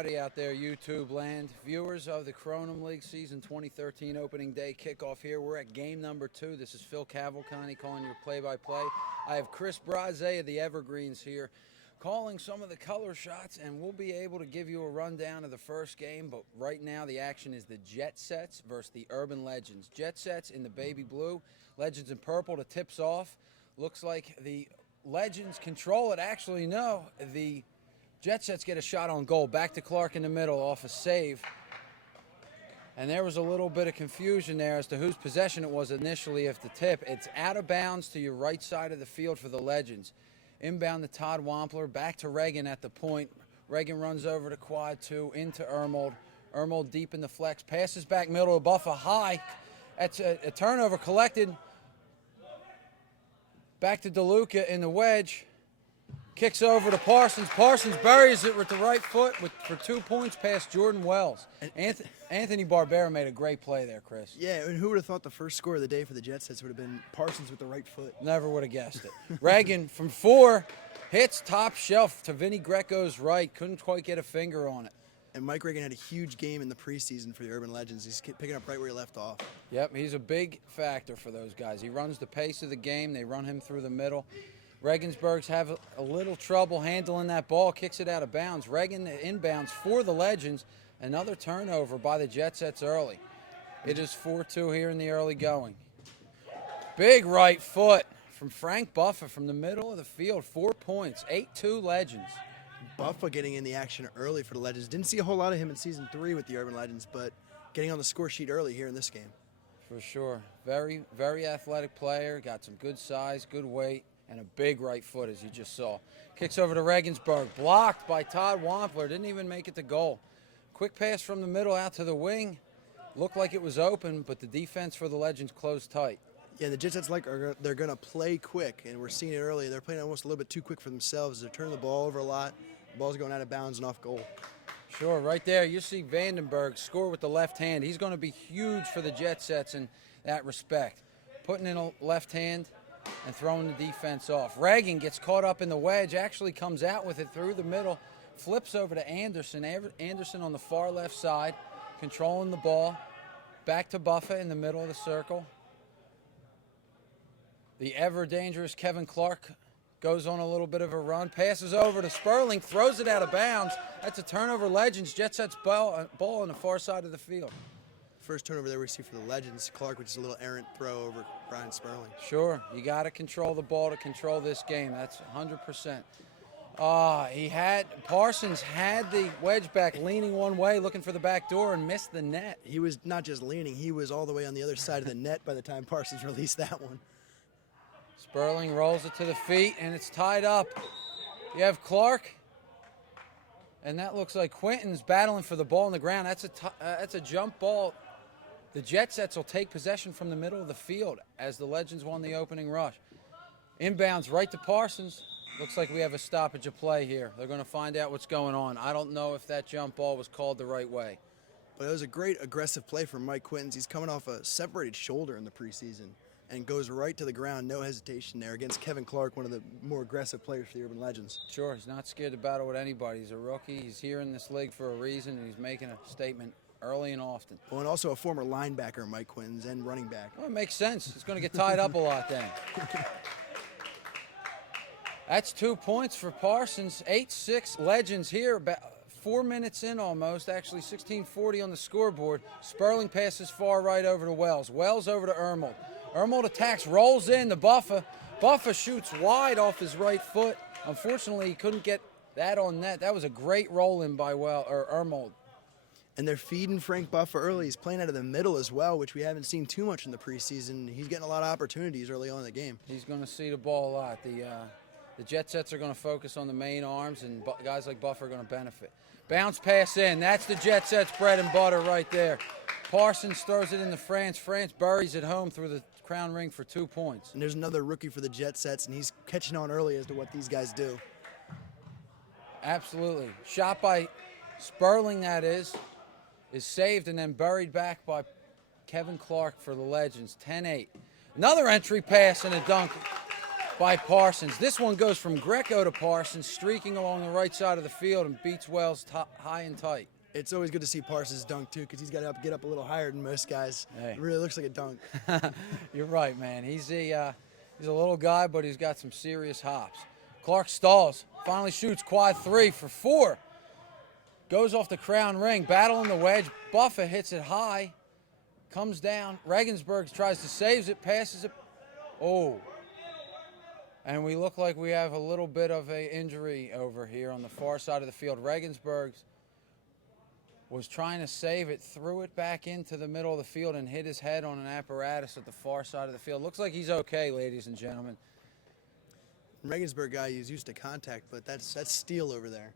Howdy out there, YouTube land. Viewers of the Kronum League Season 2013 opening day kickoff here. We're at game number 2. This is Phil Cavalcante calling your play-by-play. I have Chris Braze of the Evergreens here calling some of the color shots, and we'll be able to give you a rundown of the first game. But right now the action is the Jet Sets versus the Urban Legends. Jet Sets in the baby blue, Legends in purple. The tip's off. Looks like the Legends control it. Actually, no. The Jet Sets get a shot on goal. Back to Clark in the middle off a save. And there was a little bit of confusion there as to whose possession it was initially of the tip. It's out of bounds to your right side of the field for the Legends. Inbound to Todd Wampler. Back to Reagan at the point. Reagan runs over to quad 2 into Ermold. Ermold deep in the flex. Passes back middle to Buffa high. That's a turnover collected. Back to DeLuca in the wedge. Kicks over to Parsons. Parsons buries it with the right foot for 2 points past Jordan Wells. Anthony Barbera made a great play there, Chris. Yeah, and who would have thought the first score of the day for the Jet Sets would have been Parsons with the right foot? Never would have guessed it. Reagan from 4 hits top shelf to Vinny Greco's right. Couldn't quite get a finger on it. And Mike Reagan had a huge game in the preseason for the Urban Legends. He's picking up right where he left off. Yep, he's a big factor for those guys. He runs the pace of the game. They run him through the middle. Regensburg's have a little trouble handling that ball, kicks it out of bounds. Reagan inbounds for the Legends. Another turnover by the Jet Sets early. It is 4-2 here in the early going. Big right foot from Frank Buffa from the middle of the field. 4 points, 8-2 Legends. Buffa getting in the action early for the Legends. Didn't see a whole lot of him in Season 3 with the Urban Legends, but getting on the score sheet early here in this game. For sure. Very, very athletic player. Got some good size, good weight, and a big right foot, as you just saw. Kicks over to Regensburg. Blocked by Todd Wampler. Didn't even make it to goal. Quick pass from the middle out to the wing. Looked like it was open, but the defense for the Legends closed tight. Yeah, the Jet Sets they're going to play quick, and we're seeing it early. They're playing almost a little bit too quick for themselves. They're turning the ball over a lot. The ball's going out of bounds and off goal. Sure, right there you see Vandenberg score with the left hand. He's going to be huge for the Jet Sets in that respect. Putting in a left hand and throwing the defense off. Reagan gets caught up in the wedge, actually comes out with it through the middle, flips over to Anderson. Anderson on the far left side, controlling the ball. Back to Buffa in the middle of the circle. The ever-dangerous Kevin Clark goes on a little bit of a run, passes over to Sperling, throws it out of bounds. That's a turnover. Legends. Jet Sets ball on the far side of the field. First turnover there we see for the Legends. Clark with just a little errant throw over Brian Sperling. Sure, you got to control the ball to control this game. That's 100%. Parsons had the wedge back, leaning one way, looking for the back door, and missed the net. He was not just leaning, he was all the way on the other side of the net by the time Parsons released that one. Sperling rolls it to the feet, and it's tied up. You have Clark, and that looks like Quinton's battling for the ball on the ground. That's a jump ball. The Jet Sets will take possession from the middle of the field as the Legends won the opening rush. Inbounds right to Parsons. Looks like we have a stoppage of play here. They're going to find out what's going on. I don't know if that jump ball was called the right way. But it was a great aggressive play from Mike Quintons. He's coming off a separated shoulder in the preseason and goes right to the ground, no hesitation there, against Kevin Clark, one of the more aggressive players for the Urban Legends. Sure, he's not scared to battle with anybody. He's a rookie. He's here in this league for a reason, and he's making a statement early and often. Well, and also a former linebacker, Mike Quintons, and running back. Well, it makes sense. It's going to get tied up a lot then. That's 2 points for Parsons. 8-6 Legends here, about 4 minutes in almost, actually 16:40 on the scoreboard. Sperling passes far right over to Wells. Wells over to Ermold. Ermold attacks, rolls in to Buffa. Buffa shoots wide off his right foot. Unfortunately, he couldn't get that on net. That was a great roll in by Ermold. And they're feeding Frank Buffa early. He's playing out of the middle as well, which we haven't seen too much in the preseason. He's getting a lot of opportunities early on in the game. He's going to see the ball a lot. The Jet Sets are going to focus on the main arms, and guys like Buffa are going to benefit. Bounce pass in. That's the Jet Sets' bread and butter right there. Parsons throws it into France. France buries it home through the crown ring for 2 points. And there's another rookie for the Jet Sets, and he's catching on early as to what these guys do. Absolutely. Shot by Sperling, that is saved and then buried back by Kevin Clark for the Legends. 10-8. Another entry pass and a dunk. by Parsons. This one goes from Greco to Parsons, streaking along the right side of the field and beats Wells high and tight. It's always good to see Parsons dunk, too, because he's got to get up a little higher than most guys. Hey. It really looks like a dunk. You're right, man. He's a little guy, but he's got some serious hops. Clark stalls, finally shoots quad 3 for 4. Goes off the crown ring, battling the wedge. Buffett hits it high, comes down. Regensburg tries to save it, passes it. Oh. And we look like we have a little bit of an injury over here on the far side of the field. Regensburg was trying to save it, threw it back into the middle of the field and hit his head on an apparatus at the far side of the field. Looks like he's okay, ladies and gentlemen. Regensburg guy is used to contact, but that's steel over there.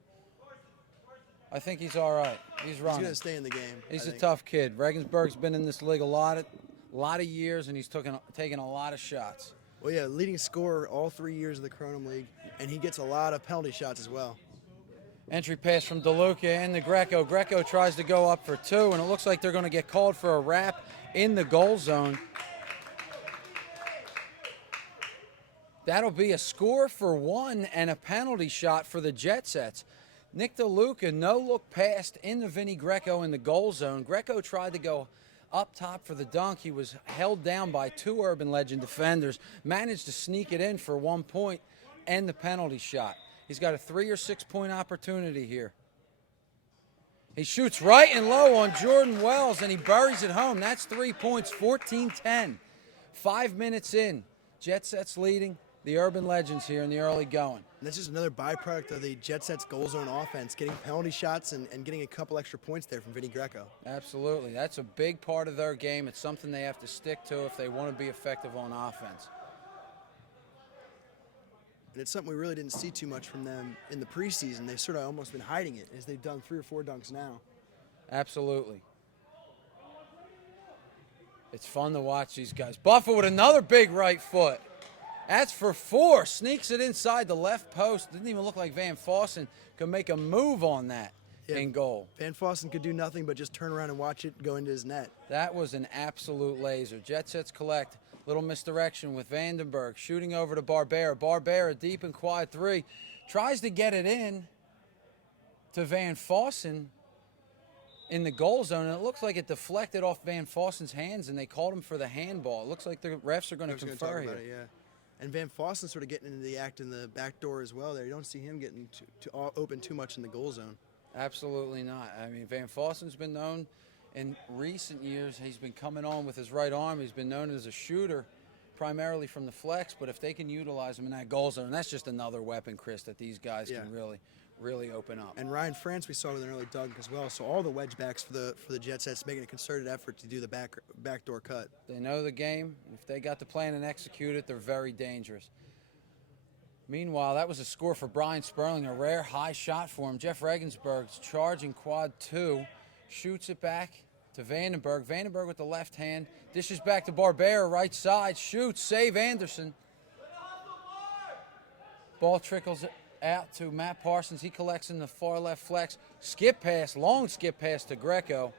I think he's all right. He's running. He's going to stay in the game. He's a tough kid. Regensburg's been in this league a lot of years, and he's taken a lot of shots. Well, yeah, leading scorer all 3 years of the Kronum League, and he gets a lot of penalty shots as well. Entry pass from DeLuca into Greco. Greco tries to go up for 2, and it looks like they're going to get called for a wrap in the goal zone. That'll be a score for 1 and a penalty shot for the Jet Sets. Nick DeLuca, no-look pass into Vinny Greco in the goal zone. Greco tried to go up top for the dunk. He was held down by 2 Urban Legend defenders, managed to sneak it in for 1 point and the penalty shot. He's got a 3 or 6 point opportunity here. He shoots right and low on Jordan Wells, and he buries it home. That's 3 points, 14-10. 5 minutes in. Jet Sets leading the Urban Legends here in the early going. And that's just another byproduct of the Jet Sets goal zone offense, getting penalty shots and getting a couple extra points there from Vinny Greco. Absolutely. That's a big part of their game. It's something they have to stick to if they want to be effective on offense. And it's something we really didn't see too much from them in the preseason. They've sort of almost been hiding it as they've done 3 or 4 dunks now. Absolutely. It's fun to watch these guys. Buffett with another big right foot. That's for 4. Sneaks it inside the left post. Didn't even look like Van Fossen could make a move on that in goal. Van Fossen could do nothing but just turn around and watch it go into his net. That was an absolute laser. Jet Sets collect. Little misdirection with Vandenberg. Shooting over to Barbera. Barbera deep in quad 3. Tries to get it in to Van Fossen in the goal zone, and it looks like it deflected off Van Fossen's hands, and they called him for the handball. It looks like the refs are going to confer here. And Van Fossen sort of getting into the act in the back door as well there. You don't see him getting open too much in the goal zone. Absolutely not. I mean, Van Fossen's been known in recent years, he's been coming on with his right arm. He's been known as a shooter primarily from the flex, but if they can utilize him in that goal zone, that's just another weapon, Chris, that these guys can really open up. And Ryan France we saw with an early dunk as well. So all the wedge backs for the Jet Sets making a concerted effort to do the backdoor cut. They know the game. If they got the plan and execute it, they're very dangerous. Meanwhile, that was a score for Brian Sperling, a rare high shot for him. Jeff Regensburg's charging quad 2, shoots it back to Vandenberg. Vandenberg with the left hand, dishes back to Barbera, right side, shoots, save Anderson. Ball trickles out to Matt Parsons. He collects in the far left flex. Skip pass, long skip pass to Greco.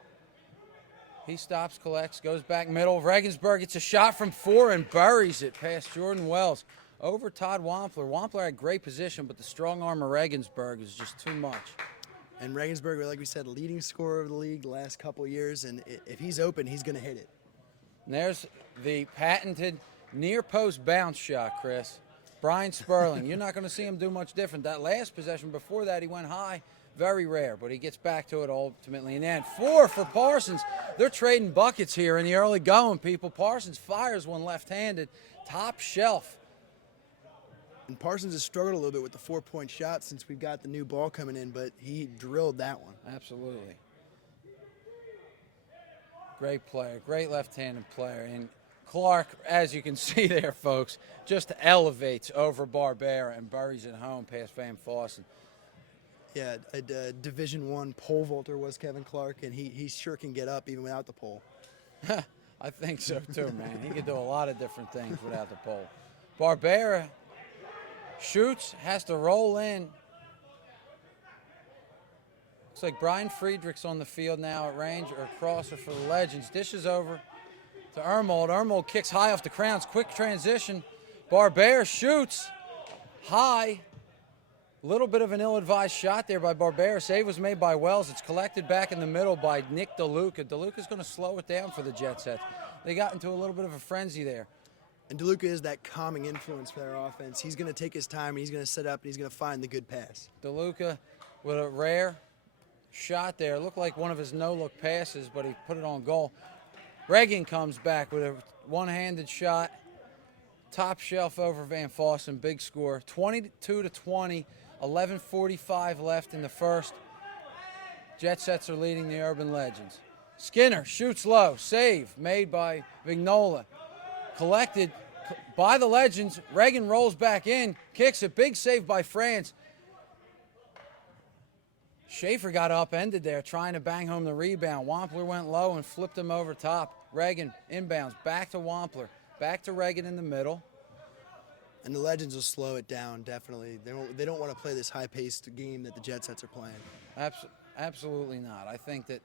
He stops, collects, goes back middle. Regensburg gets a shot from 4 and buries it past Jordan Wells. Over Todd Wampler. Wampler had great position, but the strong arm of Regensburg is just too much. And Regensburg, like we said, leading scorer of the league the last couple of years, and if he's open, he's going to hit it. And there's the patented near post bounce shot, Chris. Brian Sperling. You're not going to see him do much different. That last possession before that, he went high. Very rare, but he gets back to it ultimately. And then 4 for Parsons. They're trading buckets here in the early going, people. Parsons fires one left-handed, top shelf. And Parsons has struggled a little bit with the 4-point shot since we've got the new ball coming in, but he drilled that one. Absolutely. Great player, great left-handed player. And Clark, as you can see there, folks, just elevates over Barbera and buries it home past Van Fossen. Yeah, a Division I pole vaulter was Kevin Clark, and he sure can get up even without the pole. I think so too, man. He can do a lot of different things without the pole. Barbera shoots, has to roll in. Looks like Brian Friedrich's on the field now at range or crosser for the Legends. Dishes over to Ermold. Ermold kicks high off the crowns. Quick transition. Barbera shoots high. Little bit of an ill-advised shot there by Barbera. Save was made by Wells. It's collected back in the middle by Nick DeLuca. DeLuca's going to slow it down for the Jet Sets. They got into a little bit of a frenzy there. And DeLuca is that calming influence for their offense. He's going to take his time, and he's going to set up, and he's going to find the good pass. DeLuca with a rare shot there. Looked like one of his no-look passes, but he put it on goal. Reagan comes back with a one-handed shot. Top shelf over Van Fossen. Big score. 22-20. 11:45 left in the first. Jet Sets are leading the Urban Legends. Skinner shoots low. Save made by Vignola. Collected by the Legends. Reagan rolls back in. Kicks it. Big save by France. Schaefer got upended there trying to bang home the rebound. Wampler went low and flipped him over top. Reagan inbounds. Back to Wampler. Back to Reagan in the middle. And the Legends will slow it down, definitely. They don't want to play this high-paced game that the Jet Sets are playing. Absolutely not. I think that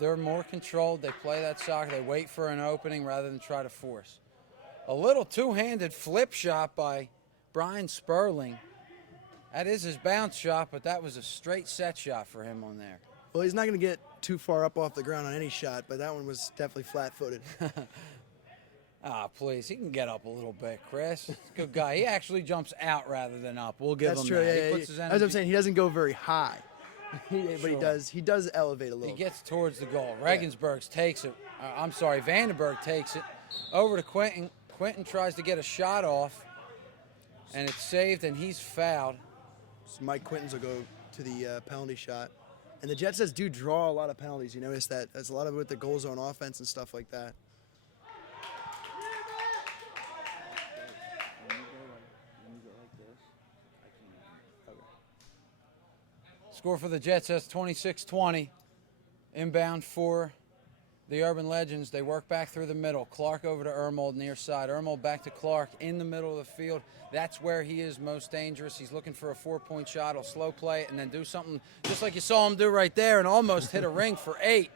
they're more controlled. They play that soccer. They wait for an opening rather than try to force. A little two-handed flip shot by Brian Sperling. That is his bounce shot, but that was a straight set shot for him on there. Well, he's not going to get too far up off the ground on any shot, but that one was definitely flat-footed. Ah, please. He can get up a little bit, Chris. He's a good guy. He actually jumps out rather than up. We'll give him That's true. that. Yeah, He puts his as energy. I'm saying, he doesn't go very high, but Sure. he does elevate a little. He gets towards the goal. Regensburg takes it. Vandenberg takes it over to Quentin. Quentin tries to get a shot off, and it's saved, and he's fouled. So Mike Quintons will go to the penalty shot. And the Jet Sets do draw a lot of penalties. You notice that. There's a lot of it with the goal zone offense and stuff like that. Score for the Jets, that's 26-20. Inbound for the Urban Legends. They work back through the middle. Clark over to Ermold near side. Ermold back to Clark in the middle of the field. That's where he is most dangerous. He's looking for a 4-point shot. He'll slow play it and then do something just like you saw him do right there and almost hit a ring for 8.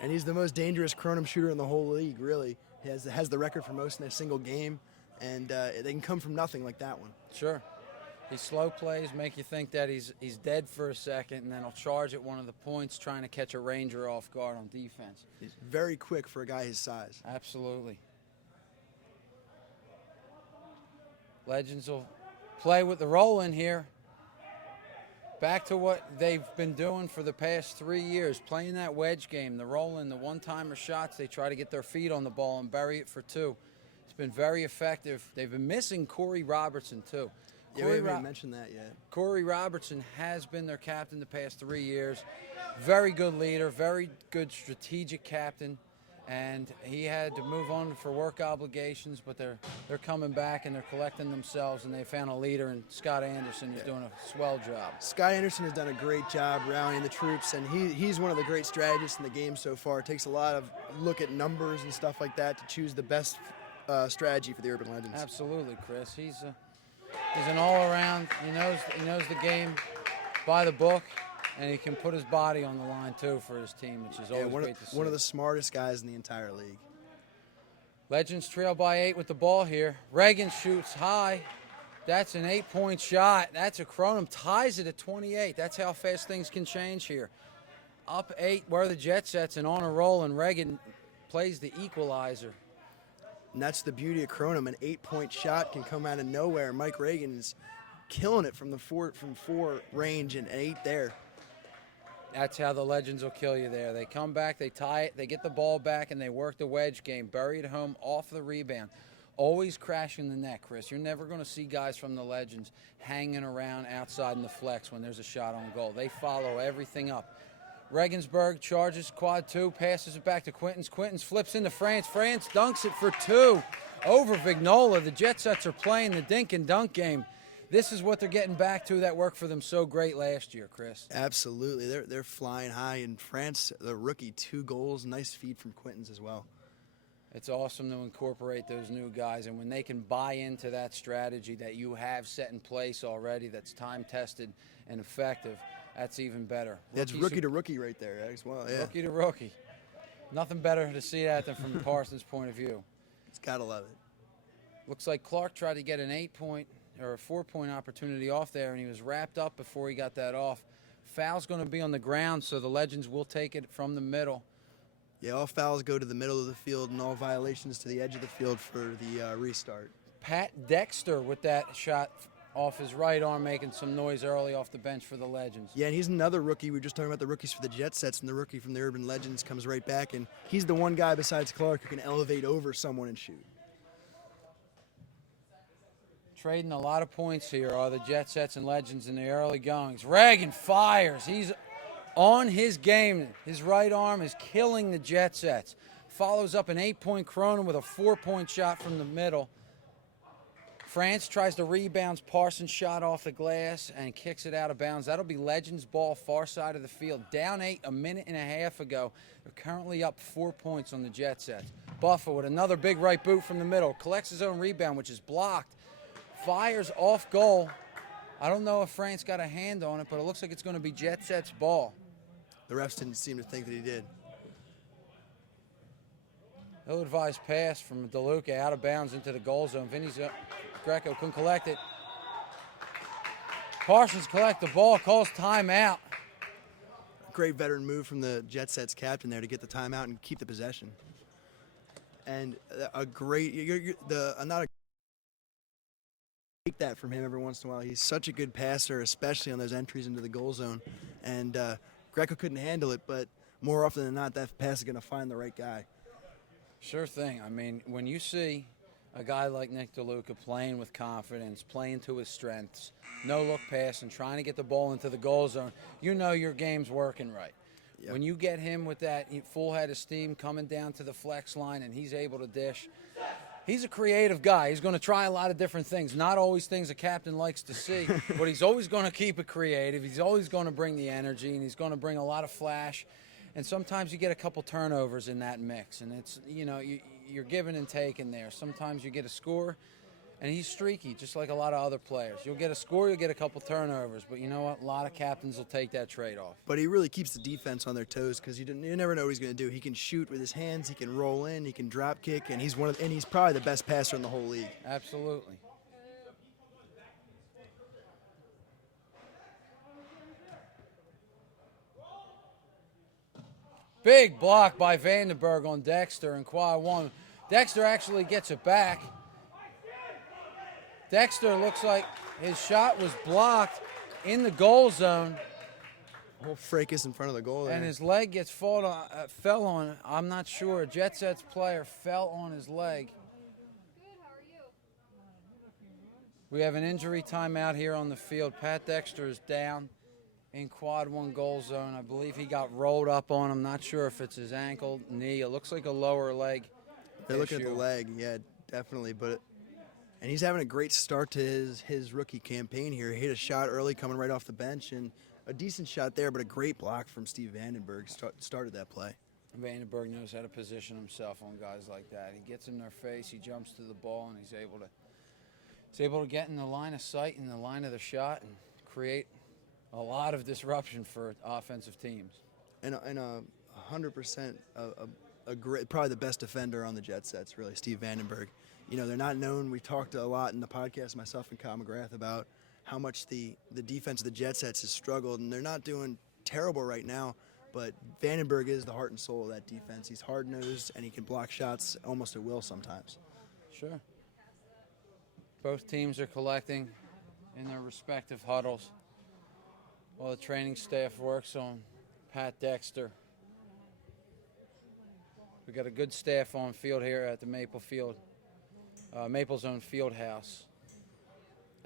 And he's the most dangerous Kronum shooter in the whole league, really. He has the record for most in a single game, and they can come from nothing like that one. Sure. These slow plays make you think that he's dead for a second, and then he'll charge at one of the points trying to catch a Ranger off guard on defense. He's very quick for a guy his size. Absolutely. Legends will play with the roll in here. Back to what they've been doing for the past 3 years, playing that wedge game, the roll in, the one-timer shots. They try to get their feet on the ball and bury it for 2. It's been very effective. They've been missing Corey Robertson, too. Yeah, we haven't even mentioned that yet. Corey Robertson has been their captain the past 3 years. Very good leader, very good strategic captain, and he had to move on for work obligations, but they're coming back and they're collecting themselves, and they found a leader in Scott Anderson who's doing a swell job. Scott Anderson has done a great job rallying the troops, and he's one of the great strategists in the game so far. It takes a lot of look at numbers and stuff like that to choose the best strategy for the Urban Legends. Absolutely, Chris. He's an all-around. He knows the game by the book, and he can put his body on the line too for his team, which is always great to see. One of the smartest guys in the entire league. Legends trail by 8 with the ball here. Reagan shoots high. That's an 8-point shot. That's a Kronum. Ties it at 28. That's how fast things can change here. Up 8 where the Jet Sets and on a roll, and Reagan plays the equalizer. And that's the beauty of Kronum. An 8-point shot can come out of nowhere. Mike Reagan is killing it from four range and 8 there. That's how the Legends will kill you there. They come back, they tie it, they get the ball back, and they work the wedge game. Buried home off the rebound. Always crashing the net, Chris. You're never going to see guys from the Legends hanging around outside in the flex when there's a shot on goal. They follow everything up. Regensburg charges quad 2, passes it back to Quintons. Quintons flips into France. France dunks it for 2 over Vignola. The Jet Sets are playing the dink and dunk game. This is what they're getting back to that worked for them so great last year, Chris. Absolutely. They're flying high. In France, the rookie, 2 goals. Nice feed from Quintons as well. It's awesome to incorporate those new guys, and when they can buy into that strategy that you have set in place already that's time-tested and effective, that's even better. That's rookie to rookie right there as well. Yeah. Rookie to rookie. Nothing better to see that than from Parsons' point of view. It's got to love it. Looks like Clark tried to get an 8-point or a 4-point opportunity off there, and he was wrapped up before he got that off. Foul's going to be on the ground, so the Legends will take it from the middle. Yeah, all fouls go to the middle of the field, and all violations to the edge of the field for the restart. Pat Dexter with that shot off his right arm, making some noise early off the bench for the Legends. Yeah, and he's another rookie. We were just talking about the rookies for the Jet Sets, and the rookie from the Urban Legends comes right back, and he's the one guy besides Clark who can elevate over someone and shoot. Trading a lot of points here are the Jet Sets and Legends in the early goings. Reagan fires. He's on his game. His right arm is killing the Jet Sets. Follows up an 8-point Kronum with a 4-point shot from the middle. France tries to rebound Parsons' shot off the glass and kicks it out of bounds. That'll be Legends ball, far side of the field. Down 8 a minute and a half ago. They're currently up 4 points on the Jet Sets. Buffer with another big right boot from the middle. Collects his own rebound, which is blocked. Fires off goal. I don't know if France got a hand on it, but it looks like it's going to be Jet Sets ball. The refs didn't seem to think that he did. Ill-advised pass from DeLuca out of bounds into the goal zone. Vinny's Greco couldn't collect it. Parsons collect the ball, calls timeout. Great veteran move from the Jet Sets captain there to get the timeout and keep the possession. And a great, not a take that from him every once in a while. He's such a good passer, especially on those entries into the goal zone. And Greco couldn't handle it, but more often than not, that pass is going to find the right guy. Sure thing. I mean, when you see a guy like Nick DeLuca playing with confidence, playing to his strengths, no-look pass, and trying to get the ball into the goal zone, you know your game's working right. Yep. When you get him with that full head of steam coming down to the flex line and he's able to dish, he's a creative guy. He's going to try a lot of different things, not always things a captain likes to see, but he's always going to keep it creative. He's always going to bring the energy, and he's going to bring a lot of flash. And sometimes you get a couple turnovers in that mix, and it's, you know, you're giving and taking there. Sometimes you get a score, and he's streaky, just like a lot of other players. You'll get a score, you'll get a couple turnovers, but you know what? A lot of captains will take that trade-off. But he really keeps the defense on their toes because you never know what he's going to do. He can shoot with his hands, he can roll in, he can drop kick, and he's probably the best passer in the whole league. Absolutely. Big block by Vandenberg on Dexter in quad one. Dexter actually gets it back. Dexter looks like his shot was blocked in the goal zone. Whole fracas in front of the goal there. And his leg gets fell on, I'm not sure. Jet Sets player fell on his leg. We have an injury timeout here on the field. Pat Dexter is down in quad one goal zone. I believe he got rolled up on. I'm not sure if it's his ankle, knee. It looks like a lower leg They're looking at the leg, yeah, definitely. And he's having a great start to his rookie campaign here. He hit a shot early coming right off the bench, and a decent shot there, but a great block from Steve Vandenberg started that play. Vandenberg knows how to position himself on guys like that. He gets in their face, he jumps to the ball, and he's able to get in the line of sight, in the line of the shot, and create a lot of disruption for offensive teams. And 100% a great, probably the best defender on the Jet Sets, really, Steve Vandenberg. You know, they're not known. We talked a lot in the podcast, myself and Kyle McGrath, about how much the defense of the Jet Sets has struggled, and they're not doing terrible right now, but Vandenberg is the heart and soul of that defense. He's hard-nosed, and he can block shots almost at will sometimes. Sure. Both teams are collecting in their respective huddles while the training staff works on Pat Dexter. We got a good staff on field here at the Maple Zone Fieldhouse.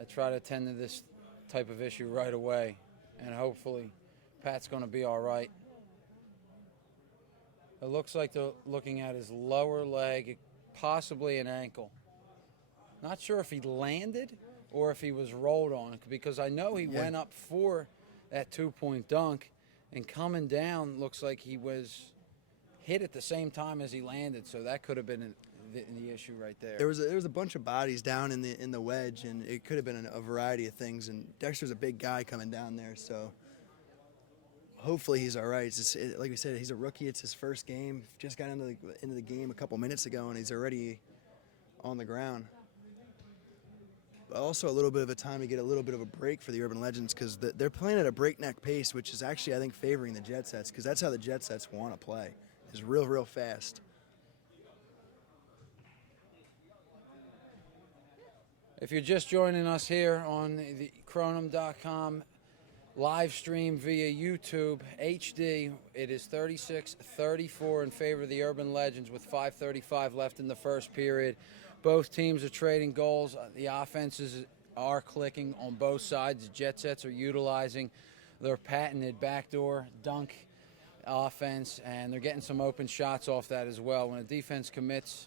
I try to attend to this type of issue right away, and hopefully Pat's going to be all right. It looks like they're looking at his lower leg, possibly an ankle. Not sure if he landed or if he was rolled on, because I know he went up for that two-point dunk, and coming down looks like he was hit at the same time as he landed, so that could have been the issue right there. There was a bunch of bodies down in the wedge, and it could have been a variety of things, and Dexter's a big guy coming down there, so hopefully he's all right. Like we said, he's a rookie. It's his first game. Just got into the game a couple minutes ago, and he's already on the ground. also a little bit of a time to get a little bit of a break for the Urban Legends because they're playing at a breakneck pace, which is actually, I think, favoring the Jet Sets because that's how the Jet Sets want to play, is real fast. If you're just joining us here on the Kronum.com live stream via YouTube HD, it is 36-34 in favor of the Urban Legends with 5:35 left in the first period. Both teams are trading goals. The offenses are clicking on both sides. The Jet Sets are utilizing their patented backdoor dunk offense, and they're getting some open shots off that as well. When a defense commits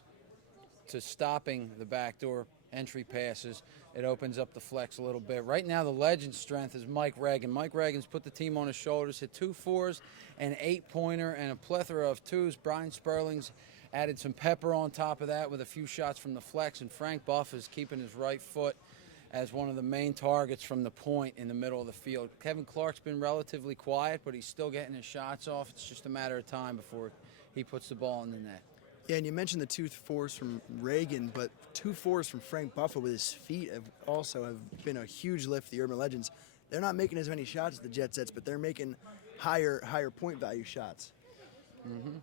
to stopping the backdoor entry passes, it opens up the flex a little bit. Right now, the Legends' strength is Mike Reagan. Mike Reagan's put the team on his shoulders, hit 2 4s, an 8-pointer, and a plethora of 2s. Brian Sperling's added some pepper on top of that with a few shots from the flex, and Frank Buff is keeping his right foot as one of the main targets from the point in the middle of the field. Kevin Clark's been relatively quiet, but he's still getting his shots off. It's just a matter of time before he puts the ball in the net. Yeah, and you mentioned the 2 4s from Reagan, but 2 4s from Frank Buffa with his feet have been a huge lift for the Urban Legends. They're not making as many shots as the Jet Sets, but they're making higher point value shots. Mm-hmm.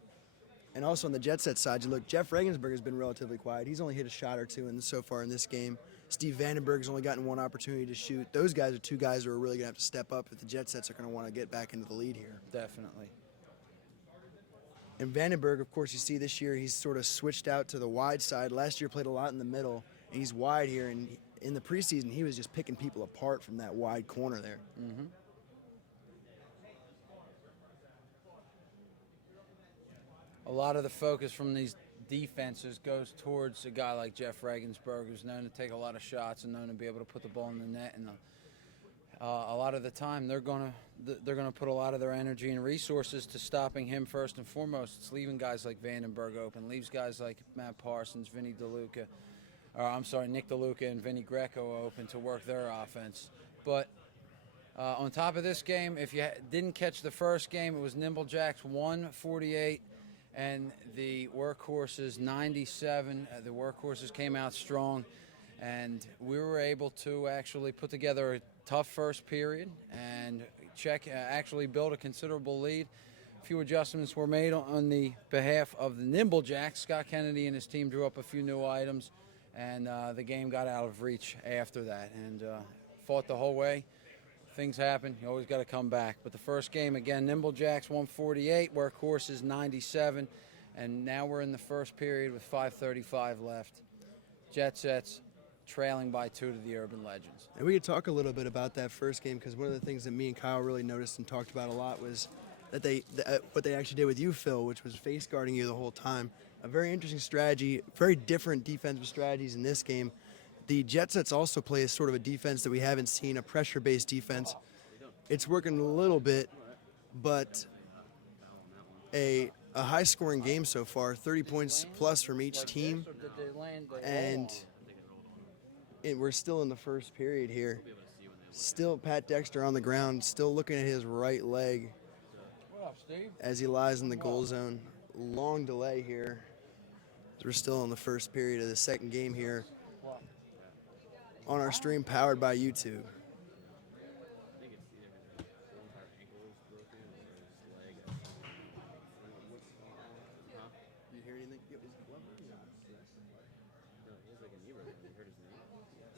And also on the Jet Set side, you look, Jeff Regensburg has been relatively quiet. He's only hit a shot or 2 so far in this game. Steve Vandenberg's only gotten 1 opportunity to shoot. Those guys are 2 guys who are really going to have to step up if the Jet Sets are going to want to get back into the lead here. Definitely. And Vandenberg, of course, you see this year he's sort of switched out to the wide side. Last year played a lot in the middle, and he's wide here. And in the preseason, he was just picking people apart from that wide corner there. Mm-hmm. A lot of the focus from these defenses goes towards a guy like Jeff Regensburg, who's known to take a lot of shots and known to be able to put the ball in the net. And a lot of the time, they're gonna put a lot of their energy and resources to stopping him first and foremost. It's leaving guys like Vandenberg open, leaves guys like Matt Parsons, Nick DeLuca, and Vinny Greco open to work their offense. But on top of this game, if you didn't catch the first game, it was Nimble Jacks 148. And the Workhorses 97. The Workhorses came out strong, and we were able to actually put together a tough first period and actually build a considerable lead. A few adjustments were made on the behalf of the Nimble Jacks. Scott Kennedy and his team drew up a few new items, and the game got out of reach after that, and fought the whole way. Things happen. You always got to come back. But the first game, again, Nimble Jacks 148, Workhorses 97. And now we're in the first period with 5:35 left. Jet Sets trailing by 2 to the Urban Legends. And we could talk a little bit about that first game because one of the things that me and Kyle really noticed and talked about a lot was that what they actually did with you, Phil, which was face guarding you the whole time. A very interesting strategy, very different defensive strategies in this game. The Jet Sets also play a sort of a defense that we haven't seen, a pressure-based defense. It's working a little bit, but a high-scoring game so far, 30 points plus from each team. And we're still in the first period here. Still Pat Dexter on the ground, still looking at his right leg as he lies in the goal zone. Long delay here. We're still in the first period of the second game here on our stream powered by YouTube. You hear anything?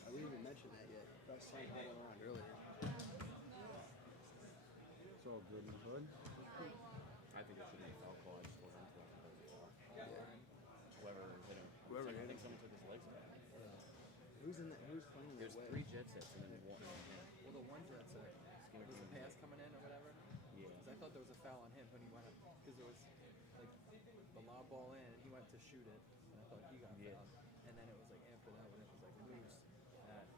I didn't even mention that yet. I saw him around earlier. It's all good in the hood. I think that should be a foul call. I just wasn't into it. Whoever hit him. Whoever I hit think him. someone took his legs back. Who's playing There's that way? 3 jet sets and then one. Well, the one jet set, was the pass coming in or whatever? Yeah. 'Cause I thought there was a foul on him when he went up. Because there was, like, the lob ball in, and he went to shoot it, and I thought he got fouled. And then it was, like, after that, when it was, like, loose, that...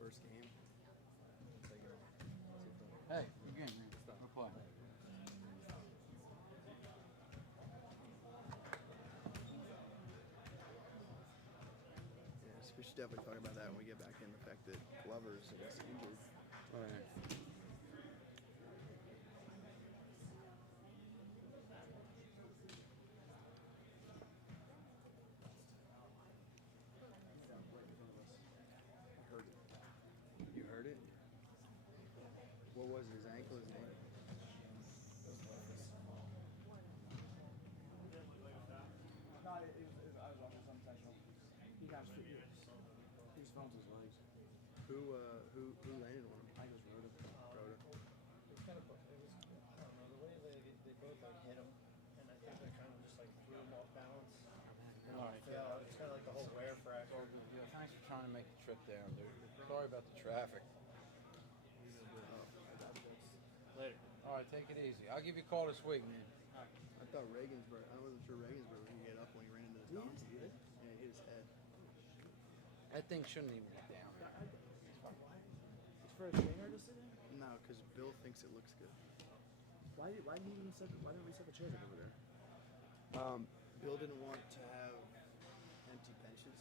First game. Hey, again, we're playing. Yes, we should definitely talk about that when we get back in. The fact that Glover's injured. All right. What was it? His ankle? His knee? No, it was unintentional. He was filmed his legs. Who landed on him? I just wrote it. Rhoda. It was, I don't know, the way they both like hit him, and I think they kind of just like threw him off balance. And All right, fell. It's kind of like the whole wear fracture. Yeah, thanks for trying to make the trip down, dude. Sorry about the traffic. Later. All right, take it easy. I'll give you a call this week, man. I thought Regensburg. I wasn't sure Regensburg was gonna get up when he ran into the donkey. Yeah, he hit his head. That thing shouldn't even be down. It's for a trainer to sit in? No, because Bill thinks it looks good. Why didn't we set the chairs up over there? Bill didn't want to have empty benches.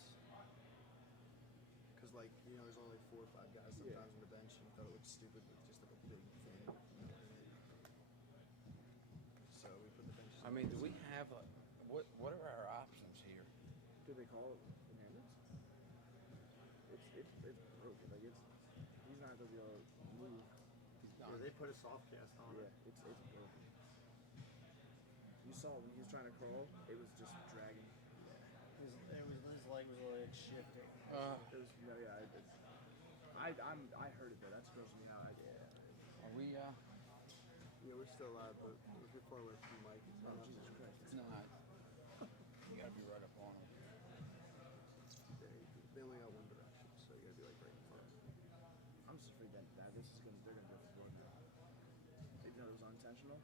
Because, like, you know, there's only 4 or 5 guys sometimes on the bench, and he thought it looked stupid with just like a big thing. So we put the benches. I mean, do we have a what are our options here? Do they call it Hernandez? It's broken. Like he's not gonna be able to move. Yeah, they put a soft cast on it. Yeah, it's broken. You saw when he was trying to crawl, it was just dragging. His leg was like shifting. It was I heard it though. That's grossing me out. Are we? Yeah, we're still alive, but if you're far away from the mic, it's not. Jesus Christ. It's not. You gotta be right up on them. They only got one direction, so you gotta be like right in front. I'm just afraid that they're gonna go for blood now. Even though it was unintentional.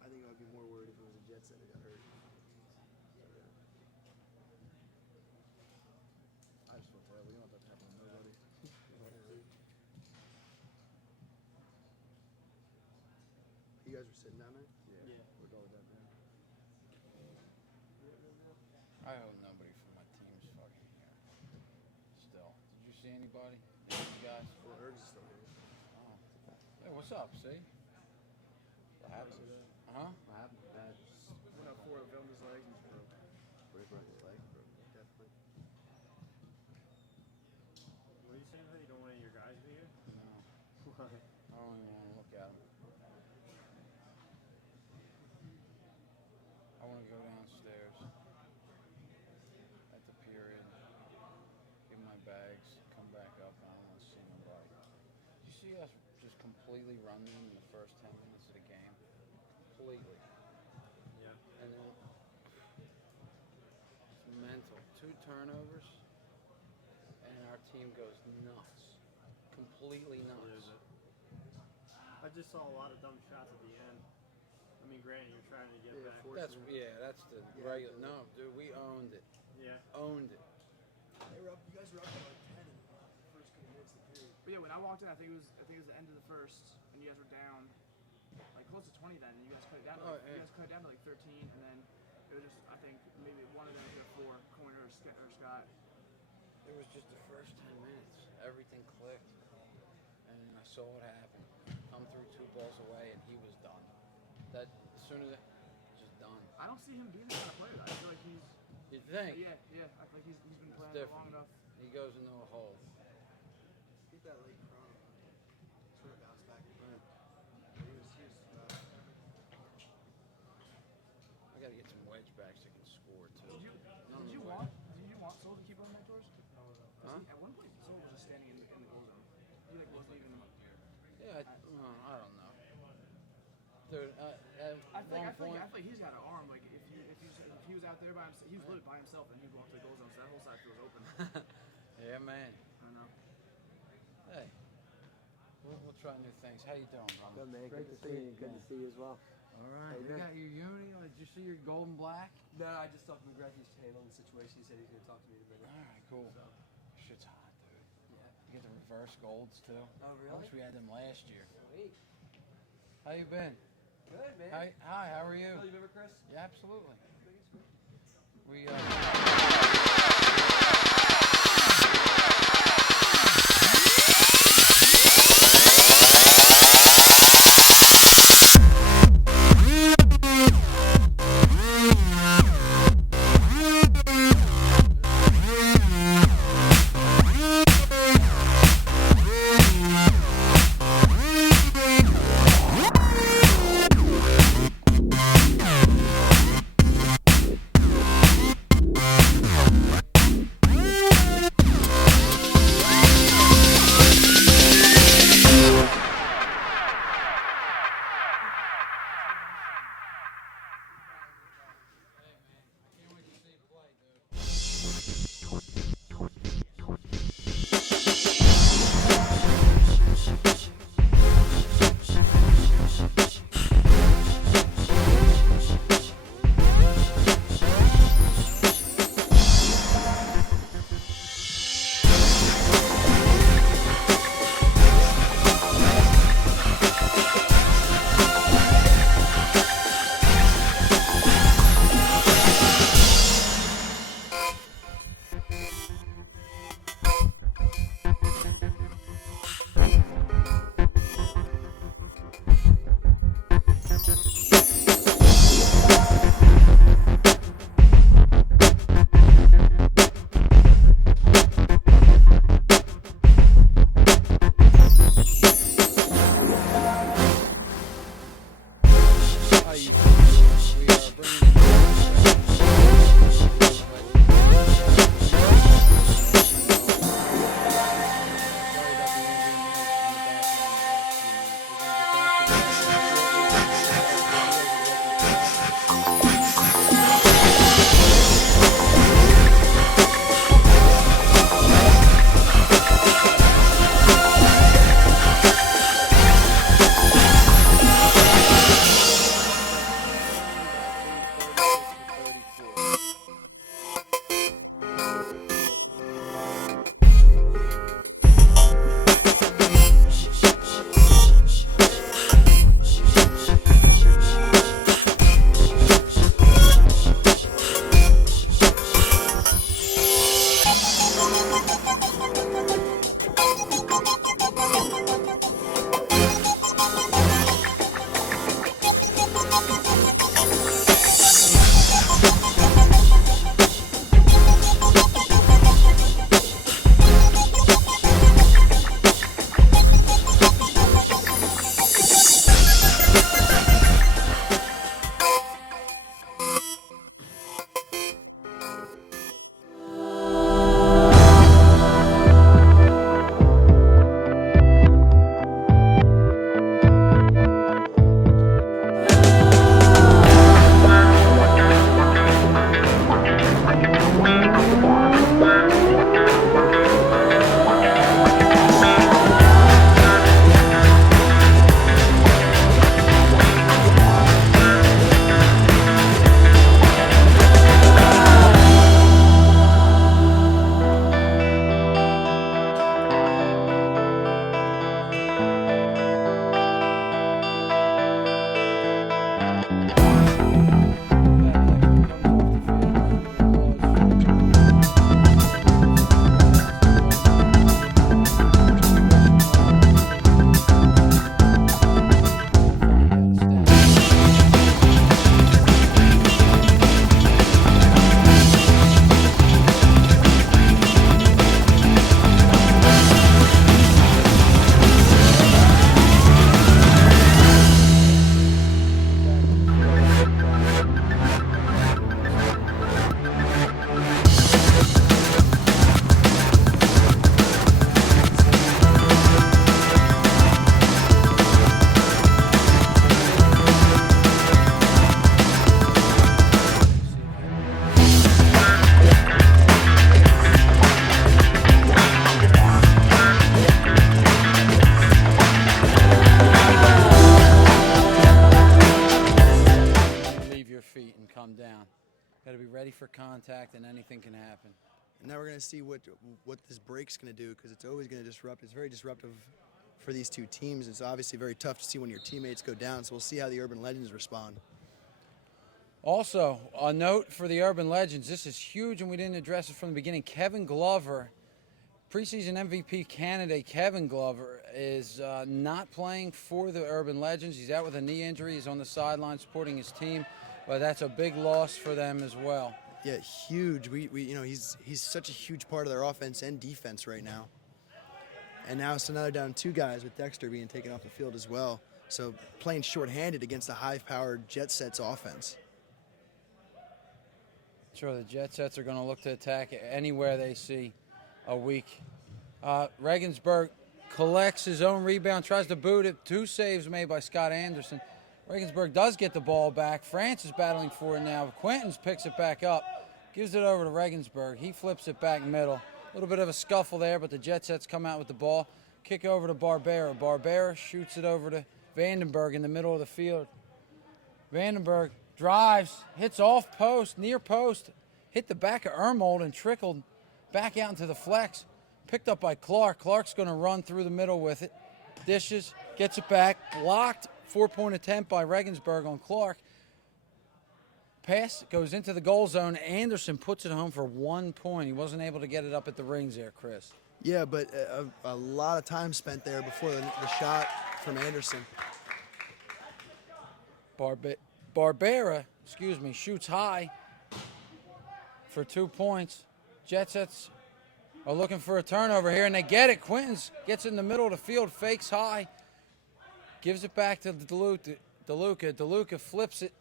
I think I'd be more worried if it was a jet set that got hurt. I just feel terrible. You don't want that to happen to nobody. You guys were sitting down there? Yeah. We're going with that man. I hope nobody from my team's fucking here. Still, did you see anybody? You guys? Well, Erg's is still here. Oh. Hey, what's up? See? What happened? Huh? What happened? Went up for it, filmed his legs and just broke. Where he broke his leg, definitely. What are you saying? That you don't want any of your guys to be here? No. I don't even want to look at them. I want to go downstairs at the period, get my bags, come back up, and I don't want to see nobody. Did you see us just completely run them in the first 10 minutes of the game? Completely. Yeah. And then it's mental. 2 turnovers, and our team goes nuts. Completely nuts. I just saw a lot of dumb shots at the end. I mean, granted, you're trying to get Yeah, back. That's the regular. No, dude, we owned it. Yeah. Owned it. You guys were up by like 10 in the first couple minutes of the period. But yeah, when I walked in, I think it was the end of the first, and you guys were down like close to 20 then, and you guys cut it down. To, like, yeah. You guys cut it down to like 13, and then it was just I think maybe one of them hit a 4, Corner or Scott. It was just the first 10 minutes. Everything clicked, and I saw it happen. Come through 2 balls away, and he was done. That as soon as just done. I don't see him being that kind of player. I feel like he's You think? yeah. I feel like he's been It's playing for different. long enough. He goes into a hole. Get that late Kronum. Sort of bounce back. He was I gotta get some wedge backs that can score too. Did you want Sol to keep running that towards? Huh? At one point, Sol was just standing in the goal zone. He like wasn't even. Yeah, I don't know. Dude, at I feel one point, like he's got an arm. Like if he was out there by himself, he was literally by himself, and he'd go up to the goal zone, so that whole side feels open. yeah, man. I don't know. Hey, we'll try new things. How you doing, Ron? Good, man. Great Good to to see see you. you Good again. to see you as well. All right, How you you doing? got your uni. Did you see your gold and black? No, I just talked to McGrath. He's handling the situation. He said he's going to talk to me in a minute. All right, cool. So, Shit's hot, dude. yeah. You get the reverse golds too. Oh, I really? wish we had them last year. Sweet. How you been? Good, man. Hi, how are you? Phil, you remember Chris? Yeah, absolutely. We And now we're going to see what this break's going to do, because it's always going to disrupt. It's very disruptive for these two teams. It's obviously very tough to see when your teammates go down, so we'll see how the Urban Legends respond. Also, a note for the Urban Legends. This is huge, and we didn't address it from the beginning. Kevin Glover, preseason MVP candidate Kevin Glover, is not playing for the Urban Legends. He's out with a knee injury. He's on the sideline supporting his team, but that's a big loss for them as well. Yeah, huge. He's such a huge part of their offense and defense right now. And now they're down 2 guys, with Dexter being taken off the field as well. So playing shorthanded against a high-powered Jet Sets offense. Sure, the Jet Sets are going to look to attack anywhere they see a weak. Regensburg collects his own rebound, tries to boot it. 2 saves made by Scott Anderson. Regensburg does get the ball back. France is battling for it now. Quintons picks it back up, gives it over to Regensburg. He flips it back middle. A little bit of a scuffle there, but the Jet Sets come out with the ball. Kick over to Barbera. Barbera shoots it over to Vandenberg in the middle of the field. Vandenberg drives, hits off post, near post, hit the back of Ermold and trickled back out into the flex. Picked up by Clark. Clark's going to run through the middle with it. Dishes, gets it back, blocked. 4-point attempt by Regensburg on Clark. Pass goes into the goal zone. Anderson puts it home for 1 point. He wasn't able to get it up at the rings there, Chris. Yeah, but a lot of time spent there before the shot from Anderson. Barbera, shoots high for 2 points. Jet Sets are looking for a turnover here, and they get it. Quintons gets it in the middle of the field, fakes high, gives it back to DeLuca. DeLuca flips it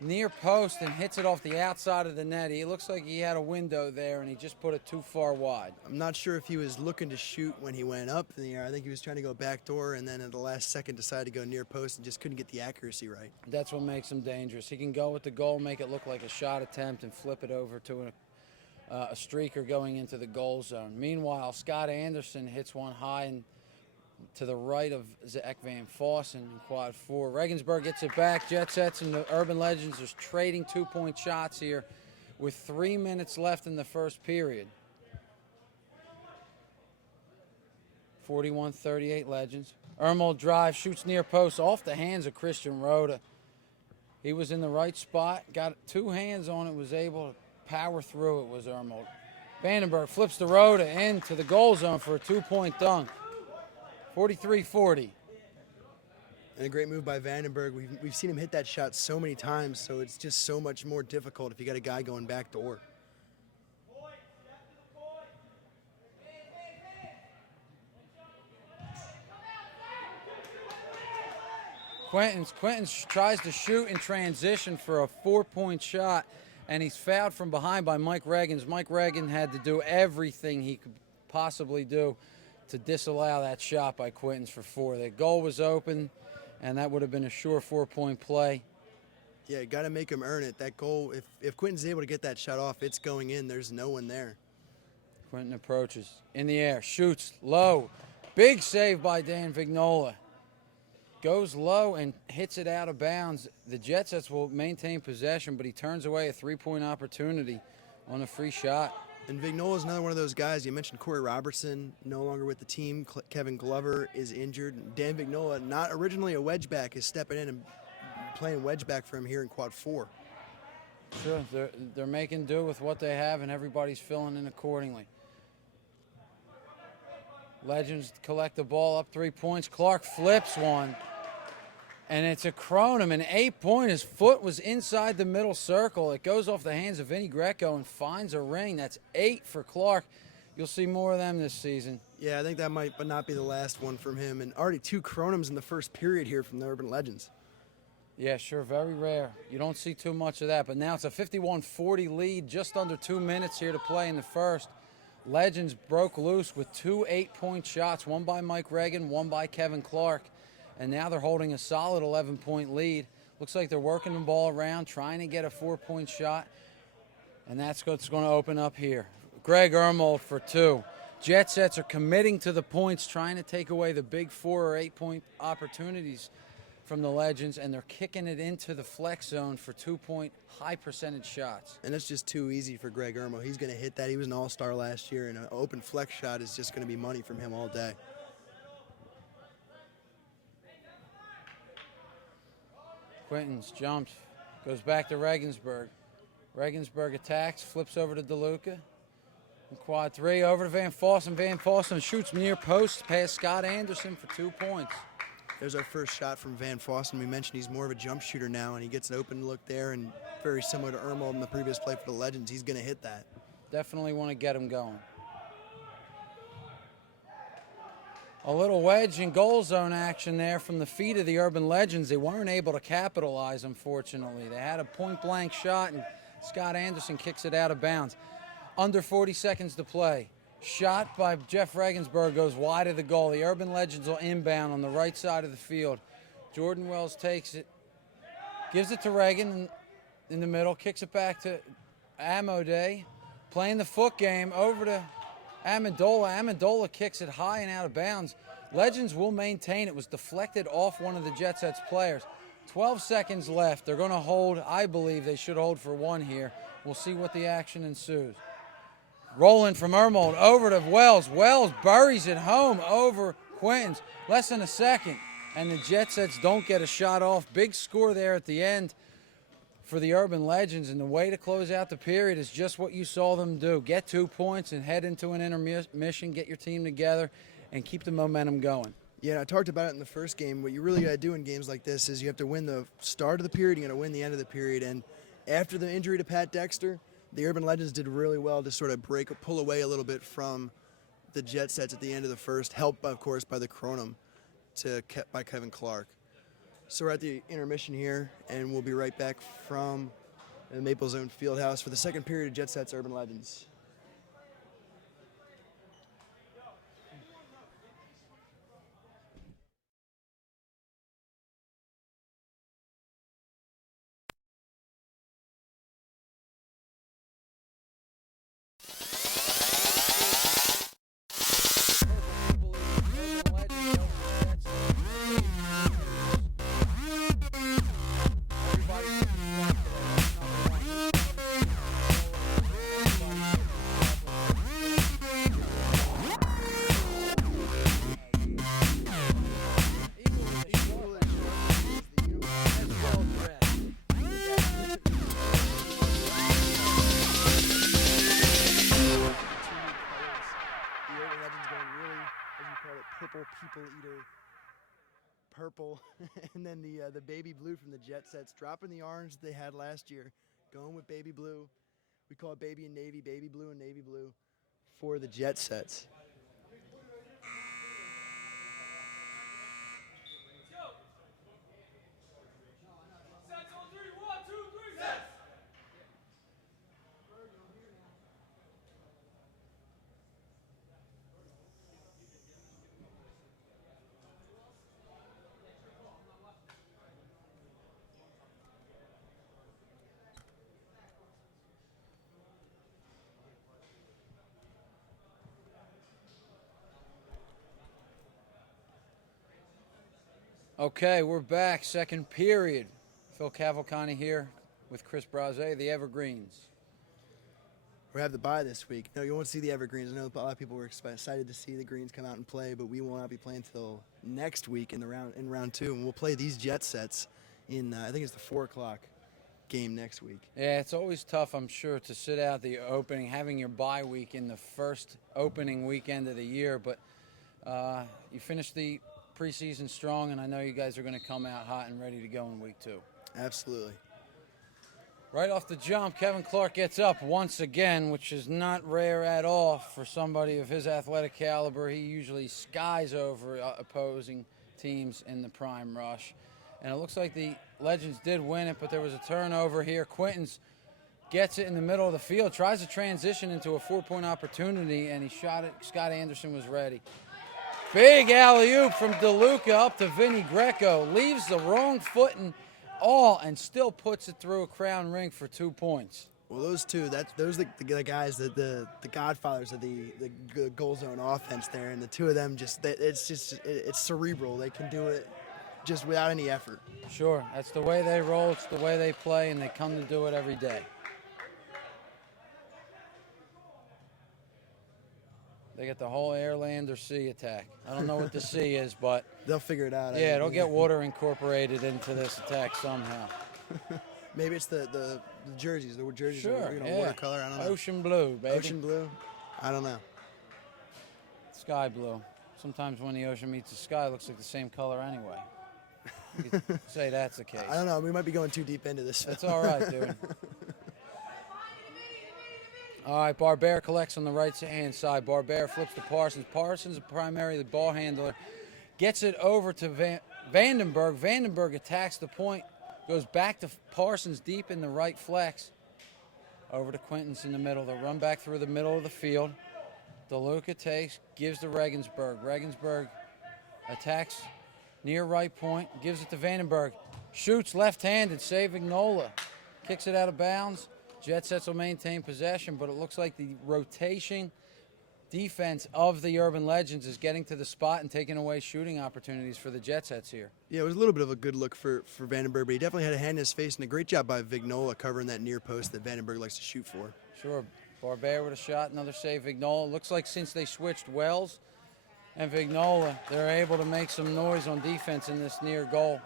near post and hits it off the outside of the net. It looks like he had a window there, and he just put it too far wide. I'm not sure if he was looking to shoot when he went up in the air. I think he was trying to go backdoor, and then at the last second decided to go near post and just couldn't get the accuracy right. That's what makes him dangerous. He can go with the goal, make it look like a shot attempt, and flip it over to a streaker going into the goal zone. Meanwhile, Scott Anderson hits one high and to the right of Zach Van Fossen in quad 4. Regensburg gets it back. Jet Sets and the Urban Legends are trading 2-point shots here with 3 minutes left in the first period. 41-38 Legends. Ermold drive, shoots near post off the hands of Christian Rhoda. He was in the right spot, got 2 hands on it, was able to power through it, was Ermold. Vandenberg flips the Rhoda into the goal zone for a 2-point dunk. 43-40. And a great move by Vandenberg. We've seen him hit that shot so many times, so it's just so much more difficult if you got a guy going backdoor. Quintons tries to shoot in transition for a 4-point shot, and he's fouled from behind by Mike Reagans. Mike Reagan had to do everything he could possibly do to disallow that shot by Quintons for 4. The goal was open, and that would have been a sure 4-point play. Yeah, got to make him earn it. That goal, if Quinton's able to get that shot off, it's going in. There's no one there. Quinton approaches in the air, shoots low. Big save by Dan Vignola. Goes low and hits it out of bounds. The Jet Sets will maintain possession, but he turns away a 3-point opportunity on a free shot. And Vignola's another one of those guys. You mentioned Corey Robertson, no longer with the team. Kevin Glover is injured. Dan Vignola, not originally a wedge back, is stepping in and playing wedge back for him here in quad 4. Sure, they're making do with what they have, and everybody's filling in accordingly. Legends collect the ball up 3 points. Clark flips one, and it's a Kronum, an 8-point. His foot was inside the middle circle. It goes off the hands of Vinny Greco and finds a ring. That's 8 for Clark. You'll see more of them this season. Yeah, I think that might not be the last one from him. And already 2 Kronums in the first period here from the Urban Legends. Yeah, sure, very rare. You don't see too much of that. But now it's a 51-40 lead, just under 2 minutes here to play in the first. Legends broke loose with 2 8-point shots, one by Mike Reagan, one by Kevin Clark. And now they're holding a solid 11-point lead. Looks like they're working the ball around, trying to get a 4-point shot. And that's what's going to open up here. Greg Ermold for 2. Jet Sets are committing to the points, trying to take away the big 4 or 8-point opportunities from the Legends, and they're kicking it into the flex zone for 2-point high percentage shots. And that's just too easy for Greg Irmo. He's going to hit that. He was an all-star last year, and an open flex shot is just going to be money from him all day. Quintons jumps, goes back to Regensburg. Regensburg attacks, flips over to DeLuca. Quad 3 over to Van Fossen. Van Fossen shoots near post past Scott Anderson for 2 points. There's our first shot from Van Fossen. We mentioned he's more of a jump shooter now, and he gets an open look there, and very similar to Irmo in the previous play for the Legends. He's going to hit that. Definitely want to get him going. A little wedge and goal zone action there from the feet of the Urban Legends. They weren't able to capitalize, unfortunately. They had a point-blank shot, and Scott Anderson kicks it out of bounds. Under 40 seconds to play. Shot by Jeff Regensburg goes wide of the goal. The Urban Legends will inbound on the right side of the field. Jordan Wells takes it, gives it to Reagan in the middle, kicks it back to Amode. Playing the foot game over to Amendola. Amendola kicks it high and out of bounds. Legends will maintain. It was deflected off one of the Jet Sets players. 12 seconds left. They're going to hold. I believe they should hold for one here. We'll see what the action ensues. Rolling from Ermold over to Wells. Wells buries it home over Quintons. Less than a second, and the Jet Sets don't get a shot off. Big score there at the end for the Urban Legends, and the way to close out the period is just what you saw them do. Get 2 points and head into an intermission, get your team together, and keep the momentum going. Yeah, I talked about it in the first game. What you really got to do in games like this is you have to win the start of the period, you got to win the end of the period, and after the injury to Pat Dexter, the Urban Legends did really well to sort of pull away a little bit from the Jet Sets at the end of the first, helped, of course, by the Kronum by Kevin Clark. So we're at the intermission here, and we'll be right back from the Maple Zone Fieldhouse for the second period of Jet Sets Urban Legends. Purple, and then the baby blue from the Jet Sets, dropping the orange they had last year, going with baby blue. We call it baby and navy, baby blue and navy blue for the Jet Sets. Okay, we're back, second period. Phil Cavalcante here with Chris Braze, the Evergreens. We have the bye this week. No, you won't see the Evergreens. I know a lot of people were excited to see the Greens come out and play, but we will not be playing until next week in round two, and we'll play these Jet Sets in I think it's the 4 o'clock game next week. Yeah, it's always tough, I'm sure, to sit out the opening, having your bye week in the first opening weekend of the year, but you finished the preseason strong, and I know you guys are going to come out hot and ready to go in week 2. Absolutely. Right off the jump, Kevin Clark gets up once again, which is not rare at all for somebody of his athletic caliber. He usually skies over opposing teams in the prime rush. And it looks like the Legends did win it, but there was a turnover here. Quintons gets it in the middle of the field, tries to transition into a 4-point opportunity, and he shot it. Scott Anderson was ready. Big alley-oop from DeLuca up to Vinny Greco. Leaves the wrong foot and all, and still puts it through a crown ring for 2 points. Well, those two, those are the guys, the godfathers of the goal zone offense there, and the two of them it's cerebral. They can do it just without any effort. Sure, that's the way they roll, it's the way they play, and they come to do it every day. They get the whole air, land, or sea attack. I don't know what the sea is, but They'll figure it out. yeah, it'll get water incorporated into this attack somehow. Maybe it's the jerseys. The jerseys Sure, are yeah. watercolor. I don't know. Ocean blue, baby. Ocean blue. I don't know. Sky blue. Sometimes when the ocean meets the sky, it looks like the same color anyway. You could say that's the case. I don't know. We might be going too deep into this. That's all right, dude. All right, Barbera collects on the right-hand side. Barbera flips to Parsons. Parsons, primarily the ball handler, gets it over to Vandenberg. Vandenberg attacks the point, goes back to Parsons deep in the right flex. Over to Quintons in the middle. They'll run back through the middle of the field. DeLuca takes, gives to Regensburg. Regensburg attacks near right point, gives it to Vandenberg. Shoots left-handed, save Vignola. Kicks it out of bounds. Jet Sets will maintain possession, but it looks like the rotation defense of the Urban Legends is getting to the spot and taking away shooting opportunities for the Jet Sets here. Yeah, it was a little bit of a good look for Vandenberg, but he definitely had a hand in his face, and a great job by Vignola covering that near post that Vandenberg likes to shoot for. Sure. Barbera with a shot, another save. Vignola. Looks like since they switched Wells and Vignola, they're able to make some noise on defense in this near goal.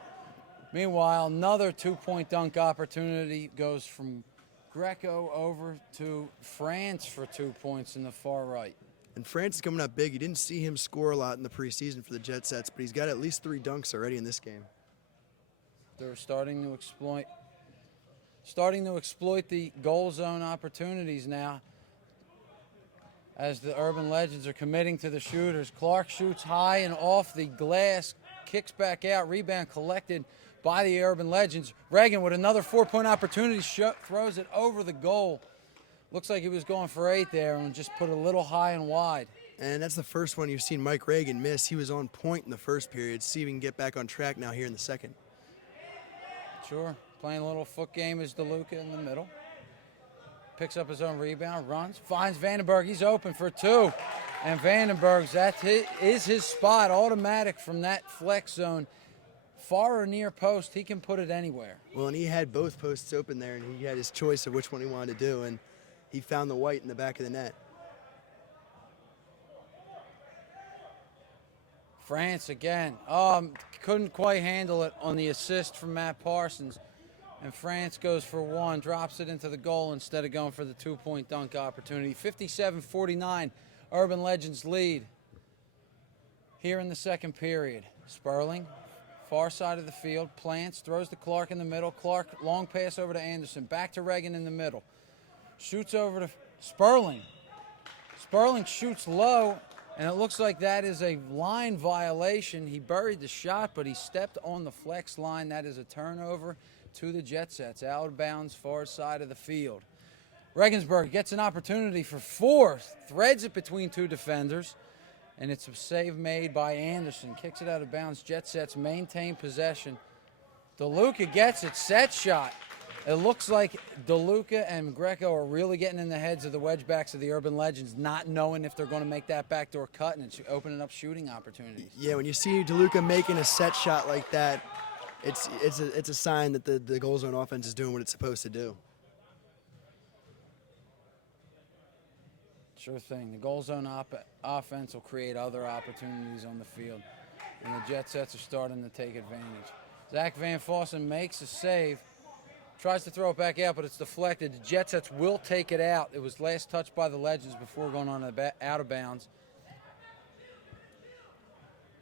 Meanwhile, another two-point dunk opportunity goes from Greco over to France for 2 points in the far right. And France is coming up big. You didn't see him score a lot in the preseason for the Jet Sets, but he's got at least 3 dunks already in this game. They're starting to exploit the goal zone opportunities now as the Urban Legends are committing to the shooters. Clark shoots high and off the glass, kicks back out, rebound collected by the Urban Legends. Reagan with another 4-point opportunity, throws it over the goal. Looks like he was going for 8 there and just put a little high and wide. And that's the first one you've seen Mike Reagan miss. He was on point in the first period. See if we can get back on track now here in the second. Sure, playing a little foot game is DeLuca in the middle. Picks up his own rebound, runs, finds Vandenberg. He's open for 2. And Vandenberg's, that is his spot, automatic from that flex zone. Far or near post, he can put it anywhere. Well, and he had both posts open there, and he had his choice of which one he wanted to do, and he found the white in the back of the net. France again. Couldn't quite handle it on the assist from Matt Parsons. And France goes for 1, drops it into the goal instead of going for the 2-point dunk opportunity. 57-49, Urban Legends lead here in the second period. Sperling, far side of the field, plants, throws to Clark in the middle. Clark, long pass over to Anderson, back to Reagan in the middle. Shoots over to Sperling. Sperling shoots low, and it looks like that is a line violation. He buried the shot, but he stepped on the flex line. That is a turnover to the Jet Sets, out of bounds, far side of the field. Regensburg gets an opportunity for 4, threads it between 2 defenders, and it's a save made by Anderson. Kicks it out of bounds. Jet Sets maintain possession. DeLuca gets it, set shot. It looks like DeLuca and Greco are really getting in the heads of the wedgebacks of the Urban Legends, not knowing if they're going to make that backdoor cut, and it's opening up shooting opportunities. Yeah, when you see DeLuca making a set shot like that, it's a sign that the goal zone offense is doing what it's supposed to do. Sure thing. The goal zone offense will create other opportunities on the field, and the Jet Sets are starting to take advantage. Zach Van Fossen makes a save, tries to throw it back out, but it's deflected. The Jet Sets will take it out. It was last touched by the Legends before going on out of bounds.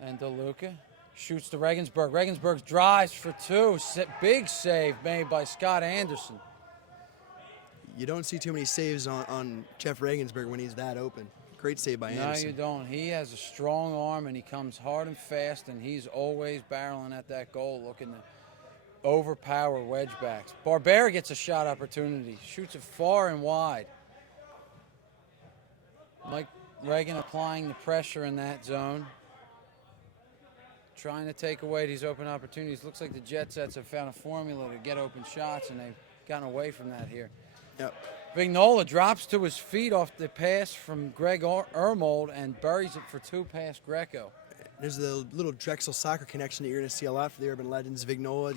And DeLuca shoots to Regensburg. Regensburg drives for 2. Big save made by Scott Anderson. You don't see too many saves on Jeff Regensburg when he's that open. Great save by Anderson. No, you don't. He has a strong arm, and he comes hard and fast, and he's always barreling at that goal, looking to overpower wedgebacks. Barbera gets a shot opportunity. Shoots it far and wide. Mike Reagan applying the pressure in that zone. Trying to take away these open opportunities. Looks like the Jet Sets have found a formula to get open shots, and they've gotten away from that here. Yep. Vignola drops to his feet off the pass from Greg Ermold and buries it for 2 past Greco. There's the little Drexel soccer connection that you're going to see a lot for the Urban Legends. Vignola,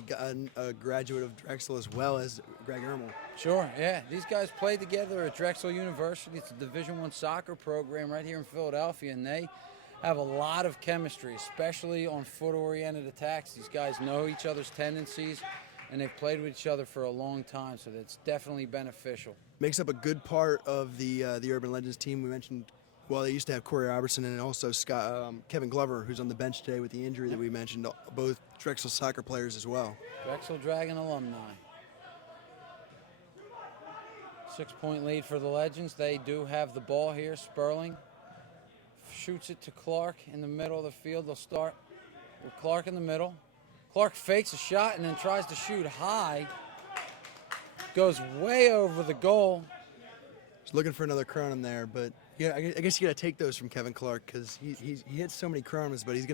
a graduate of Drexel, as well as Greg Ermel. Sure, yeah. These guys played together at Drexel University. It's a Division I soccer program right here in Philadelphia, and they have a lot of chemistry, especially on foot-oriented attacks. These guys know each other's tendencies, and they've played with each other for a long time, so that's definitely beneficial. Makes up a good part of the Urban Legends team. We mentioned, well, they used to have Corey Robertson and also Kevin Glover, who's on the bench today with the injury that we mentioned, both Drexel soccer players as well. Drexel Dragon alumni. 6-point lead for the Legends. They do have the ball here. Sperling shoots it to Clark in the middle of the field. They'll start with Clark in the middle. Clark fakes a shot and then tries to shoot high. Goes way over the goal. He's looking for another Kronum there, but yeah, I guess you got to take those from Kevin Clark because he hits so many Kronums, but he's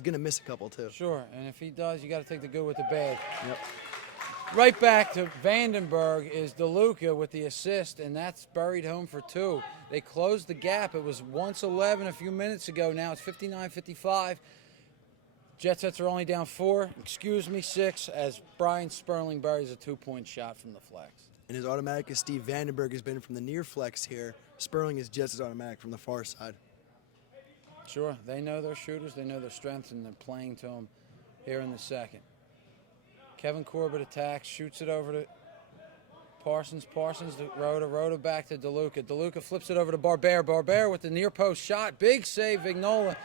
gonna miss a couple too. Sure, and if he does, you got to take the good with the bad. Yep. Right back to Vandenberg is DeLuca with the assist, and that's buried home for 2. They closed the gap. It was once 11 a few minutes ago. Now it's 59-55. Jet Sets are only down 6, as Brian Sperling buries a 2-point shot from the flex. And his automatic is Steve Vandenberg has been from the near flex here. Sperling is just as automatic from the far side. Sure, they know their shooters, they know their strengths, and they're playing to them here in the second. Kevin Corbett attacks, shoots it over to Parsons. Parsons to Rhoda. Rhoda back to DeLuca. DeLuca flips it over to Barbera. Barbera with the near post shot. Big save, Vignola.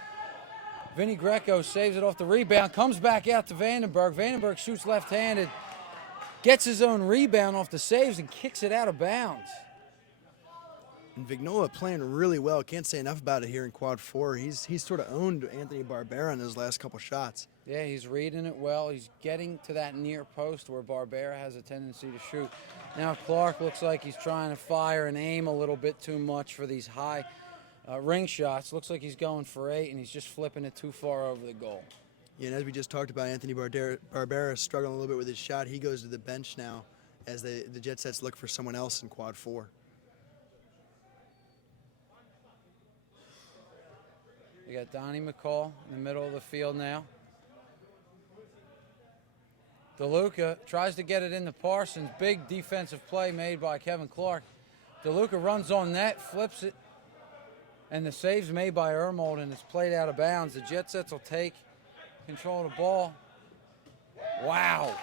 Vinny Greco saves it off the rebound. Comes back out to Vandenberg. Vandenberg shoots left-handed. Gets his own rebound off the saves and kicks it out of bounds. And Vignola playing really well. Can't say enough about it here in quad 4. He's sort of owned Anthony Barbera in his last couple shots. Yeah, he's reading it well. He's getting to that near post where Barbera has a tendency to shoot. Now Clark looks like he's trying to fire and aim a little bit too much for these high ring shots. Looks like he's going for 8, and he's just flipping it too far over the goal. Yeah, and as we just talked about, Anthony Barbera struggling a little bit with his shot. He goes to the bench now as the Jet Sets look for someone else in quad 4. We got Donnie McCall in the middle of the field now. DeLuca tries to get it into Parsons. Big defensive play made by Kevin Clark. DeLuca runs on net, flips it, and the save's made by Ermold, and it's played out of bounds. The Jet Sets will take control of the ball. Wow.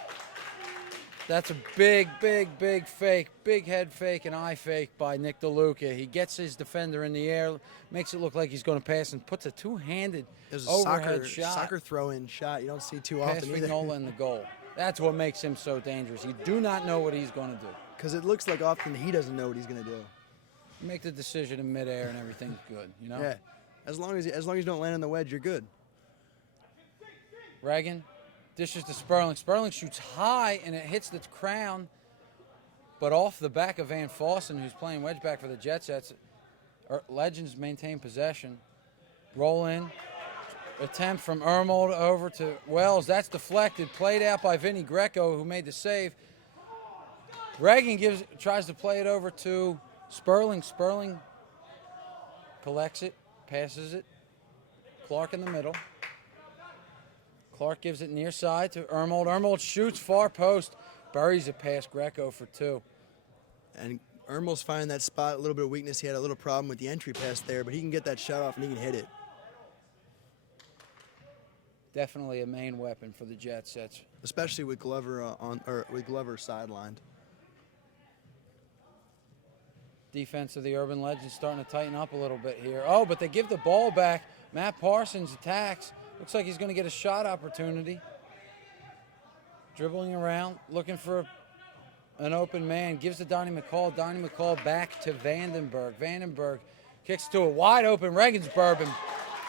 That's a big, big, big fake. Big head fake and eye fake by Nick DeLuca. He gets his defender in the air, makes it look like he's going to pass, and puts a two-handed overhead shot. Soccer throw-in shot you don't see too Pass often either. Vignola in the goal. That's what makes him so dangerous. You do not know what he's going to do. Because it looks like often he doesn't know what he's going to do. You make the decision in midair and everything's good, you know? Yeah. As long as you don't land on the wedge, you're good. Reagan dishes to Sperling. Sperling shoots high, and it hits the crown, but off the back of Van Fossen, who's playing wedge back for the Jet Sets. Legends maintain possession. Roll in. Attempt from Ermold over to Wells. That's deflected. Played out by Vinny Greco, who made the save. Reagan tries to play it over to Sperling. Sperling collects it, passes it. Clark in the middle. Clark gives it near side to Ermold. Ermold shoots far post, buries it past Greco for 2. And Ermold's finding that spot, a little bit of weakness. He had a little problem with the entry pass there, but he can get that shot off and he can hit it. Definitely a main weapon for the Jet Sets. Especially with Glover with Glover sidelined. Defense of the Urban Legends starting to tighten up a little bit here. Oh, but they give the ball back. Matt Parsons attacks. Looks like he's going to get a shot opportunity. Dribbling around, looking for an open man. Gives to Donnie McCall. Donnie McCall back to Vandenberg. Vandenberg kicks to a wide open Regensburg and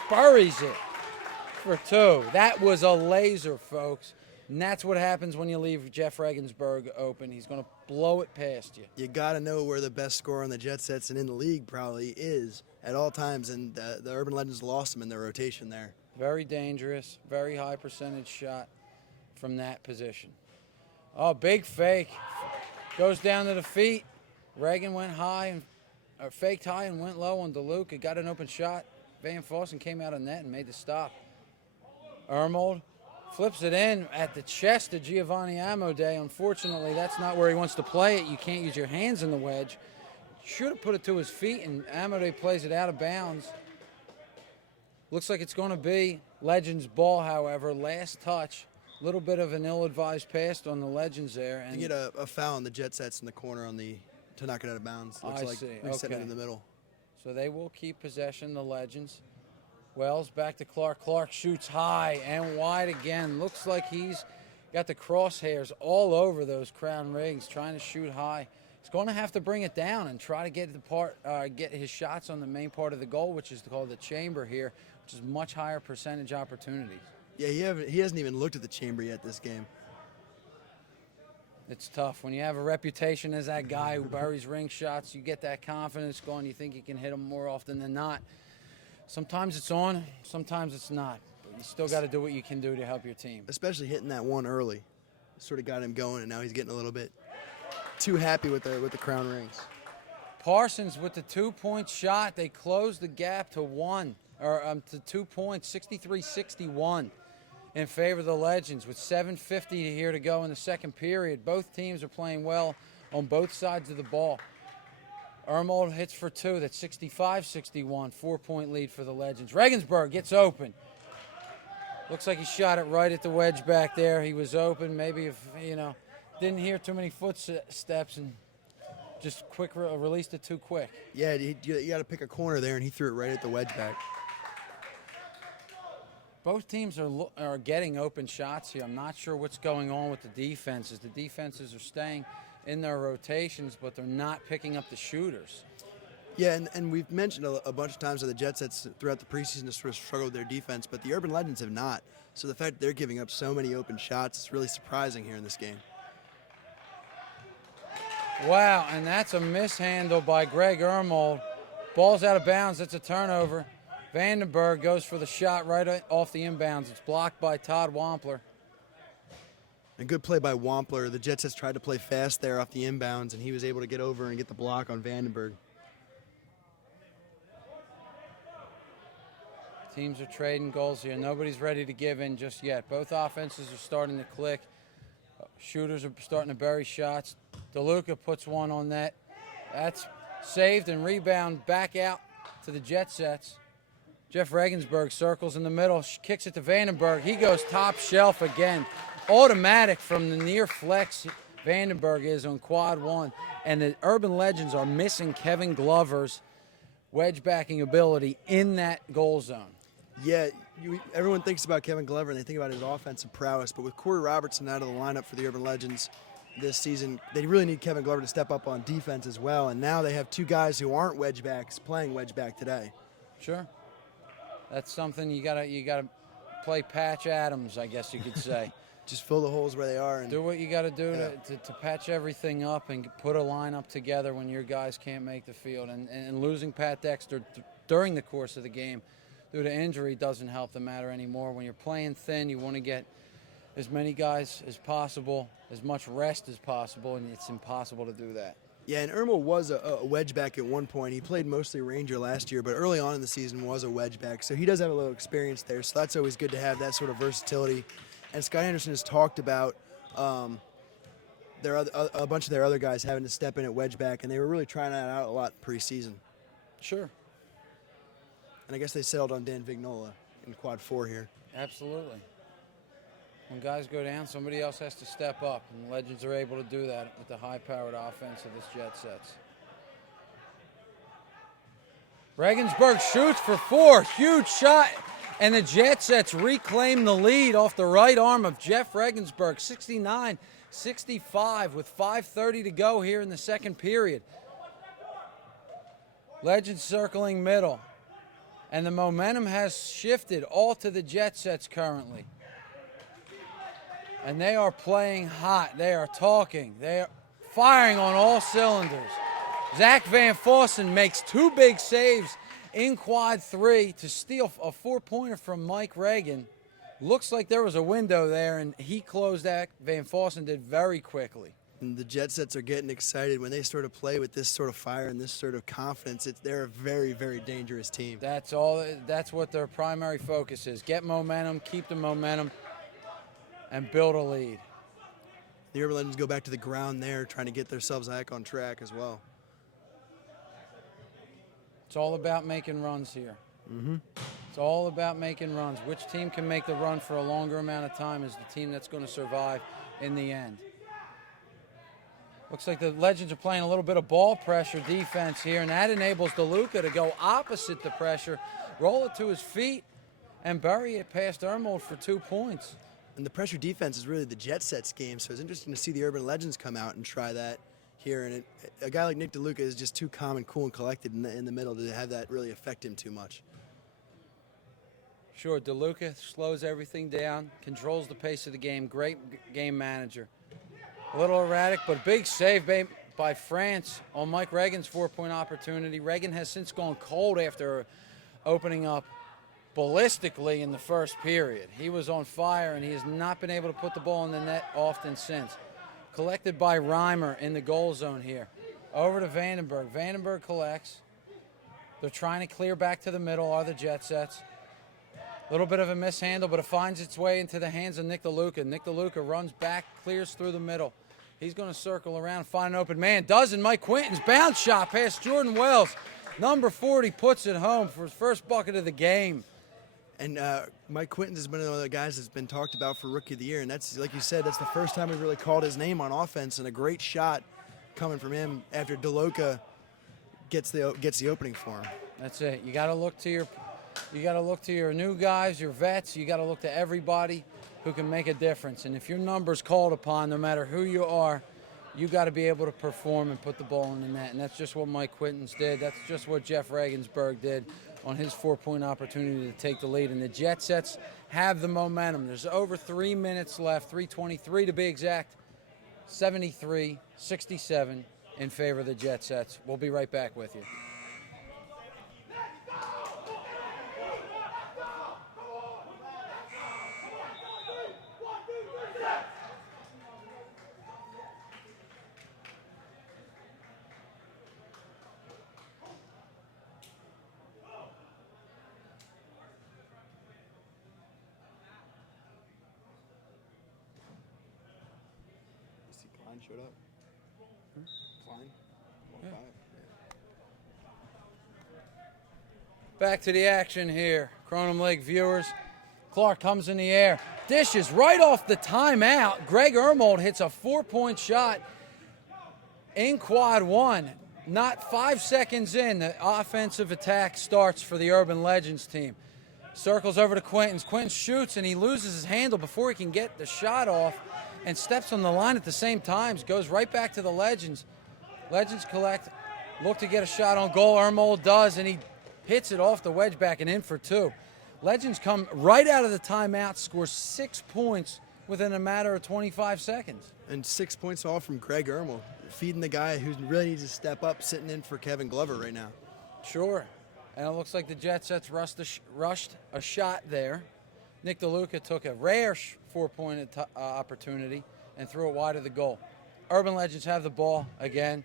buries it for 2. That was a laser, folks. And that's what happens when you leave Jeff Regensburg open. He's going to blow it past you. You got to know where the best scorer on the Jet Sets and in the league probably is at all times, and the Urban Legends lost him in their rotation there. Very dangerous, very high percentage shot from that position. Oh, big fake. Goes down to the feet. Reagan went high, and faked high and went low on DeLuca. Got an open shot. Van Fossen came out of net and made the stop. Ermold flips it in at the chest of Giovanni Amode. Unfortunately, that's not where he wants to play it. You can't use your hands in the wedge. Should have put it to his feet, and Amode plays it out of bounds. Looks like it's going to be Legends' ball, however. Last touch. A little bit of an ill-advised pass on the Legends there. And You get a foul on the Jet Sets in the corner to knock it out of bounds. Looks I like see. we set it Okay. in the middle. So they will keep possession, the Legends. Wells back to Clark. Clark shoots high and wide again. Looks like he's got the crosshairs all over those crown rings, trying to shoot high. He's going to have to bring it down and try to get his shots on the main part of the goal, which is called the chamber here, which is much higher percentage opportunities. Yeah, he hasn't even looked at the chamber yet this game. It's tough. When you have a reputation as that guy who buries ring shots, you get that confidence going. You think you can hit them more often than not. Sometimes it's on, sometimes it's not. But you still got to do what you can do to help your team. Especially hitting that one early. Sort of got him going, and now he's getting a little bit too happy with the crown rings. Parsons with the 2-point shot. They close the gap to 2 points, 63-61 in favor of the Legends with 7:50 here to go in the second period. Both teams are playing well on both sides of the ball. Ermold hits for 2. That's 65-61, 4-point lead for the Legends. Regensburg gets open. Looks like he shot it right at the wedge back there. He was open. Maybe if, didn't hear too many footsteps and just released it too quick. Yeah, you got to pick a corner there, and he threw it right at the wedge back. Both teams are getting open shots here. I'm not sure what's going on with the defenses. The defenses are staying in their rotations, but they're not picking up the shooters. Yeah, and we've mentioned a bunch of times that the Jet Sets throughout the preseason have sort of struggled with their defense, but the Urban Legends have not. So the fact that they're giving up so many open shots is really surprising here in this game. Wow, and that's a mishandle by Greg Ermold. Ball's out of bounds. That's a turnover. Vandenberg goes for the shot right off the inbounds. It's blocked by Todd Wampler. A good play by Wampler. The Jet Sets tried to play fast there off the inbounds, and he was able to get over and get the block on Vandenberg. Teams are trading goals here. Nobody's ready to give in just yet. Both offenses are starting to click. Shooters are starting to bury shots. DeLuca puts one on net. That's saved and rebound back out to the Jet Sets. Jeff Regensburg circles in the middle, kicks it to Vandenberg. He goes top shelf again. Automatic from the near flex Vandenberg is on quad one. And the Urban Legends are missing Kevin Glover's wedge backing ability in that goal zone. Yeah, everyone thinks about Kevin Glover and they think about his offensive prowess, but with Corey Robertson out of the lineup for the Urban Legends this season, they really need Kevin Glover to step up on defense as well. And now they have two guys who aren't wedge backs playing wedge back today. Sure. That's something you gotta play Patch Adams, I guess you could say. Just fill the holes where they are. And do what you got to do to patch everything up and put a lineup together when your guys can't make the field. And losing Pat Dexter during the course of the game due to injury doesn't help the matter anymore. When you're playing thin, you want to get as many guys as possible, as much rest as possible, and it's impossible to do that. Yeah, and Irma was a wedge back at one point. He played mostly Ranger last year, but early on in the season was a wedge back. So he does have a little experience there, so that's always good to have that sort of versatility. And Scott Anderson has talked about a bunch of their other guys having to step in at wedge back, and they were really trying that out a lot preseason. Sure. And I guess they settled on Dan Vignola in quad 4 here. Absolutely. When guys go down, somebody else has to step up, and the Legends are able to do that with the high-powered offense of this Jet Sets. Regensburg shoots for 4. Huge shot. And the Jet Sets reclaim the lead off the right arm of Jeff Regensburg, 69-65 with 5:30 to go here in the second period. Legends circling middle. And the momentum has shifted all to the Jet Sets currently. And they are playing hot. They are talking. They are firing on all cylinders. Zach Van Fossen makes 2 big saves in quad 3 to steal a 4-pointer from Mike Reagan. Looks like there was a window there, and he closed that. Van Fossen did very quickly. And the Jet Sets are getting excited when they sort of play with this sort of fire and this sort of confidence. They're a very, very dangerous team. That's all. That's what their primary focus is. Get momentum, keep the momentum, and build a lead. The Urban Legends go back to the ground there, trying to get themselves back on track as well. It's all about making runs here. It's all about making runs. Which team can make the run for a longer amount of time is the team that's going to survive in the end. Looks like the Legends are playing a little bit of ball pressure defense here, and that enables DeLuca to go opposite the pressure, roll it to his feet, and bury it past Ermold for 2 points. And the pressure defense is really the Jet Sets game, so it's interesting to see the Urban Legends come out and try that here. And a guy like Nick DeLuca is just too calm and cool and collected in the middle to have that really affect him too much. Sure, DeLuca slows everything down, controls the pace of the game, great game manager. A little erratic, but big save by France on Mike Reagan's 4-point opportunity. Reagan has since gone cold after opening up ballistically in the first period. He was on fire, and he has not been able to put the ball in the net often since. Collected by Reimer in the goal zone here. Over to Vandenberg. Vandenberg collects. They're trying to clear back to the middle, are the Jet Sets. A little bit of a mishandle, but it finds its way into the hands of Nick DeLuca. Nick DeLuca runs back, clears through the middle. He's going to circle around and find an open man. Doesn't. Mike Quinton's bounce shot past Jordan Wells. Number 40 puts it home for his first bucket of the game. And Mike Quinton has been one of the guys that's been talked about for Rookie of the Year, and that's, like you said, that's the first time we've really called his name on offense, and a great shot coming from him after DeLuca gets the opening for him. That's it. You got to look to your new guys, your vets. You got to look to everybody who can make a difference. And if your number's called upon, no matter who you are, you got to be able to perform and put the ball in the net. And that's just what Mike Quinton's did. That's just what Jeff Regensburg did on his 4-point opportunity to take the lead. And the Jet Sets have the momentum. There's over 3 minutes left, 3:23 to be exact. 73-67 in favor of the Jet Sets. We'll be right back with you. Klein showed up. Klein? Yeah. Back to the action here. Kronum League viewers. Clark comes in the air. Dishes right off the timeout. Greg Ermold hits a 4-point shot in quad one. Not 5 seconds in, the offensive attack starts for the Urban Legends team. Circles over to Quinton. Quinton shoots, and he loses his handle before he can get the shot off and steps on the line at the same time. Goes right back to the Legends. Legends collect, look to get a shot on goal. Ermold does, and he hits it off the wedge back and in for 2. Legends come right out of the timeout, scores 6 points within a matter of 25 seconds. And 6 points all from Greg Ermold, feeding the guy who really needs to step up, sitting in for Kevin Glover right now. Sure. And it looks like the Jet Sets rushed a shot there. Nick DeLuca took a rare 4-point opportunity and threw it wide of the goal. Urban Legends have the ball again.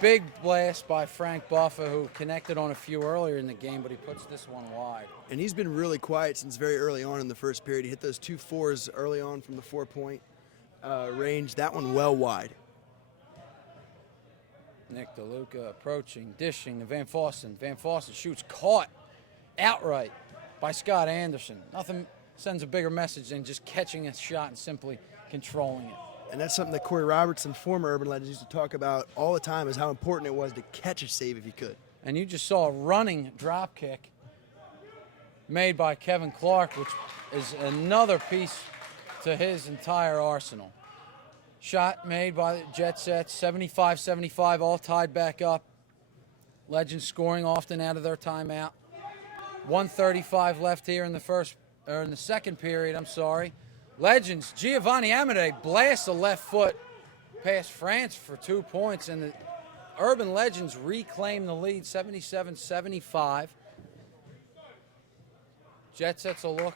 Big blast by Frank Buffa, who connected on a few earlier in the game, but he puts this one wide. And he's been really quiet since very early on in the first period. He hit those 2 4s early on from the 4-point range. That one well wide. Nick DeLuca approaching, dishing to Van Fossen. Van Fossen shoots, caught outright by Scott Anderson. Nothing sends a bigger message than just catching a shot and simply controlling it. And that's something that Corey Robertson, former Urban Legends, used to talk about all the time, is how important it was to catch a save if you could. And you just saw a running drop kick made by Kevin Clark, which is another piece to his entire arsenal. Shot made by the Jet Sets, 75-75, all tied back up. Legends scoring often out of their timeout. 1:35 left here in the second period. Legends, Giovanni Amade blasts a left foot past France for 2 points, and the Urban Legends reclaim the lead, 77-75. Jet Sets will look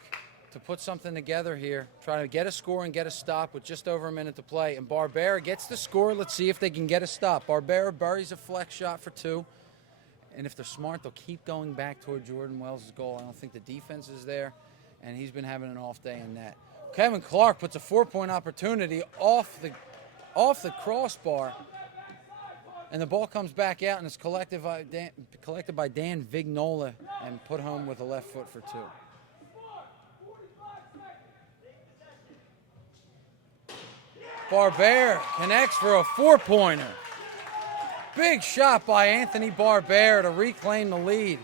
to put something together here, try to get a score and get a stop with just over a minute to play. And Barbera gets the score. Let's see if they can get a stop. Barbera buries a flex shot for 2. And if they're smart, they'll keep going back toward Jordan Wells' goal. I don't think the defense is there, and he's been having an off day in net. Kevin Clark puts a 4-point opportunity off the crossbar, and the ball comes back out and is collected by Dan Vignola and put home with a left foot for 2. Barbera connects for a 4-pointer. Big shot by Anthony Barbera to reclaim the lead.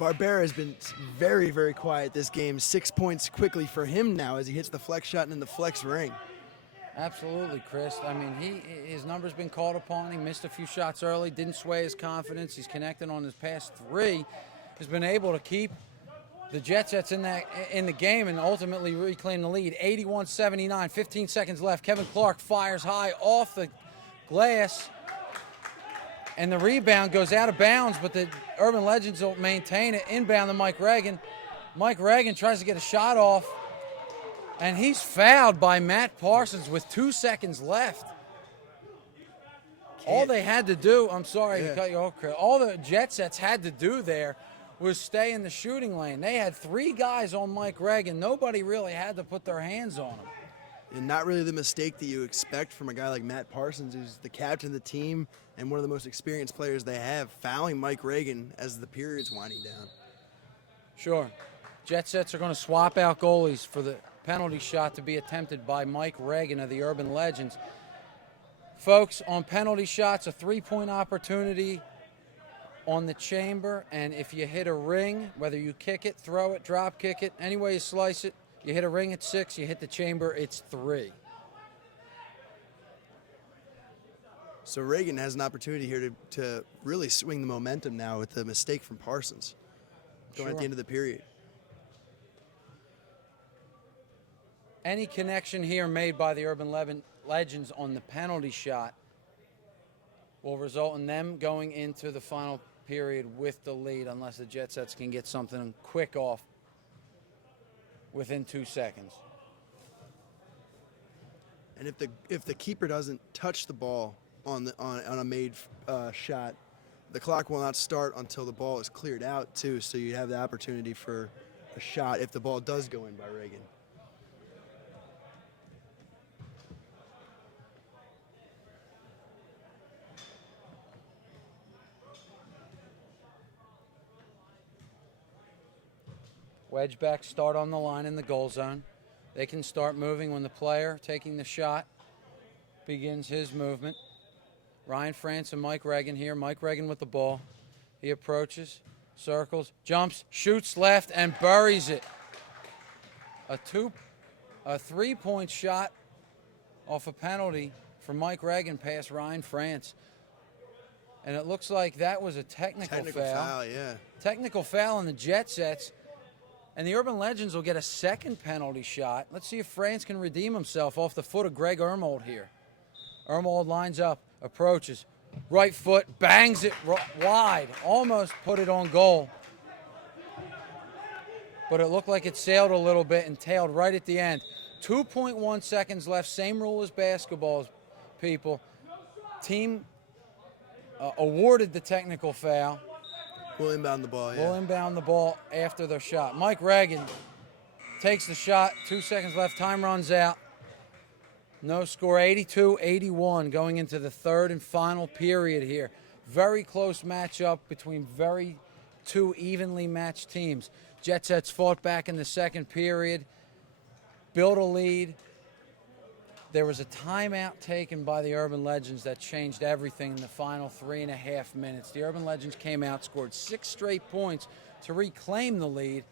Barbera has been very, very quiet this game. 6 points quickly for him now as he hits the flex shot in the flex ring. Absolutely, Chris. I mean, his number's been called upon. He missed a few shots early, didn't sway his confidence. He's connected on his past 3. Has been able to keep the Jetsets in the game and ultimately reclaim the lead. 81-79, 15 seconds left. Kevin Clark fires high off the glass, and the rebound goes out of bounds, but the Urban Legends will maintain it. Inbound to Mike Reagan. Mike Reagan tries to get a shot off, and he's fouled by Matt Parsons with 2 seconds left. All they had to do, I'm sorry to cut you off, Chris, all the Jetsets had to do there was stay in the shooting lane. They had 3 guys on Mike Reagan. Nobody really had to put their hands on him. And not really the mistake that you expect from a guy like Matt Parsons, who's the captain of the team and one of the most experienced players they have, fouling Mike Reagan as the period's winding down. Sure. Jetsets are going to swap out goalies for the penalty shot to be attempted by Mike Reagan of the Urban Legends. Folks, on penalty shots, a 3-point opportunity on the chamber, and if you hit a ring, whether you kick it, throw it, drop kick it, any way you slice it, you hit a ring at 6, you hit the chamber, it's 3. So Reagan has an opportunity here to really swing the momentum now with the mistake from Parsons going at the end of the period. Any connection here made by the Urban Legends on the penalty shot will result in them going into the final period with the lead unless the Jetsets can get something quick off within 2 seconds. And if the keeper doesn't touch the ball on a made shot, the clock will not start until the ball is cleared out too. So you have the opportunity for a shot if the ball does go in by Reagan. Wedgebacks start on the line in the goal zone. They can start moving when the player taking the shot begins his movement. Ryan France and Mike Reagan here. Mike Reagan with the ball. He approaches, circles, jumps, shoots left, and buries it. A 3-point shot off a penalty for Mike Reagan past Ryan France. And it looks like that was a technical foul. Yeah. Technical foul on the Jetsets. And the Urban Legends will get a second penalty shot. Let's see if France can redeem himself off the foot of Greg Ermold here. Ermold lines up, approaches, right foot, bangs it wide, almost put it on goal. But it looked like it sailed a little bit and tailed right at the end. 2.1 seconds left, same rule as basketball, people. Team awarded the technical foul. We'll inbound the ball, We'll inbound the ball after their shot. Mike Reagan takes the shot. 2 seconds left. Time runs out. No score. 82-81 going into the third and final period here. Very close matchup between two evenly matched teams. Jetsets fought back in the second period, built a lead. There was a timeout taken by the Urban Legends that changed everything in the final 3.5 minutes. The Urban Legends came out, scored 6 straight points to reclaim the lead,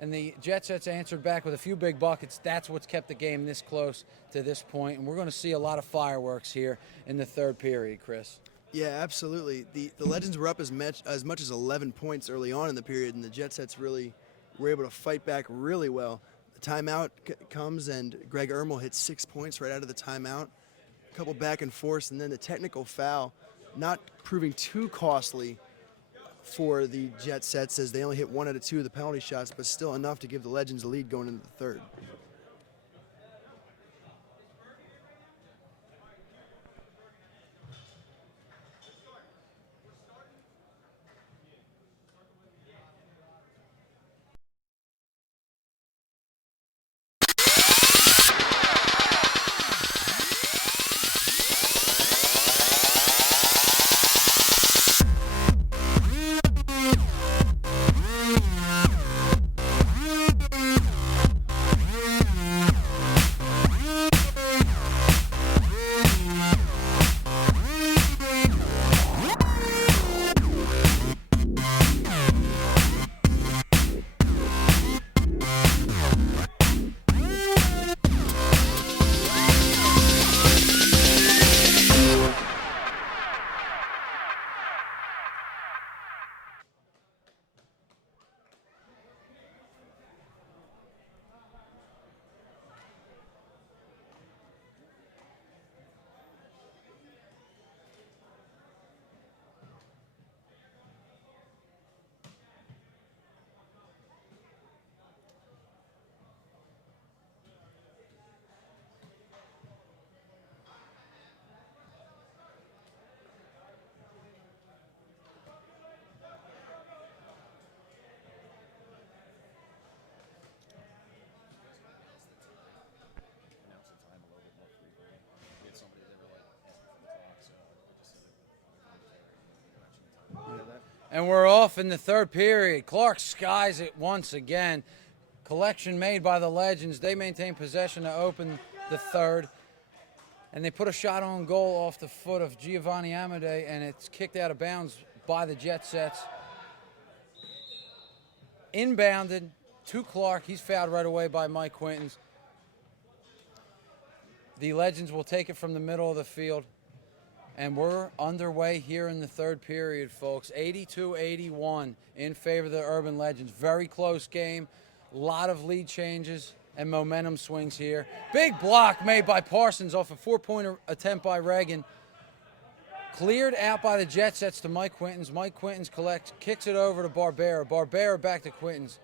and the Jetsets answered back with a few big buckets. That's what's kept the game this close to this point, and we're going to see a lot of fireworks here in the third period, Chris. Yeah, absolutely. The Legends were up as much as 11 points early on in the period, and the Jetsets really were able to fight back really well. Timeout comes, and Greg Ermel hits 6 points right out of the timeout. A couple back and forth, and then the technical foul, not proving too costly for the Jet Sets as they only hit 1 out of 2 of the penalty shots, but still enough to give the Legends a lead going into the third. Announce the time a little bit more frequently. We had somebody that were like asking for the clock, so we just said And we're off in the third period. Clark skies it once again. Collection made by the Legends. They maintain possession to open the third. And they put a shot on goal off the foot of Giovanni Amade, and it's kicked out of bounds by the Jet Sets. Inbounded to Clark. He's fouled right away by Mike Quintons. The Legends will take it from the middle of the field. And we're underway here in the third period, folks. 82-81 in favor of the Urban Legends. Very close game. A lot of lead changes and momentum swings here. Big block made by Parsons off a four-pointer attempt by Reagan. Cleared out by the Jet Sets to Mike Quintons. Mike Quintons collects, kicks it over to Barbera. Barbera back to Quintons.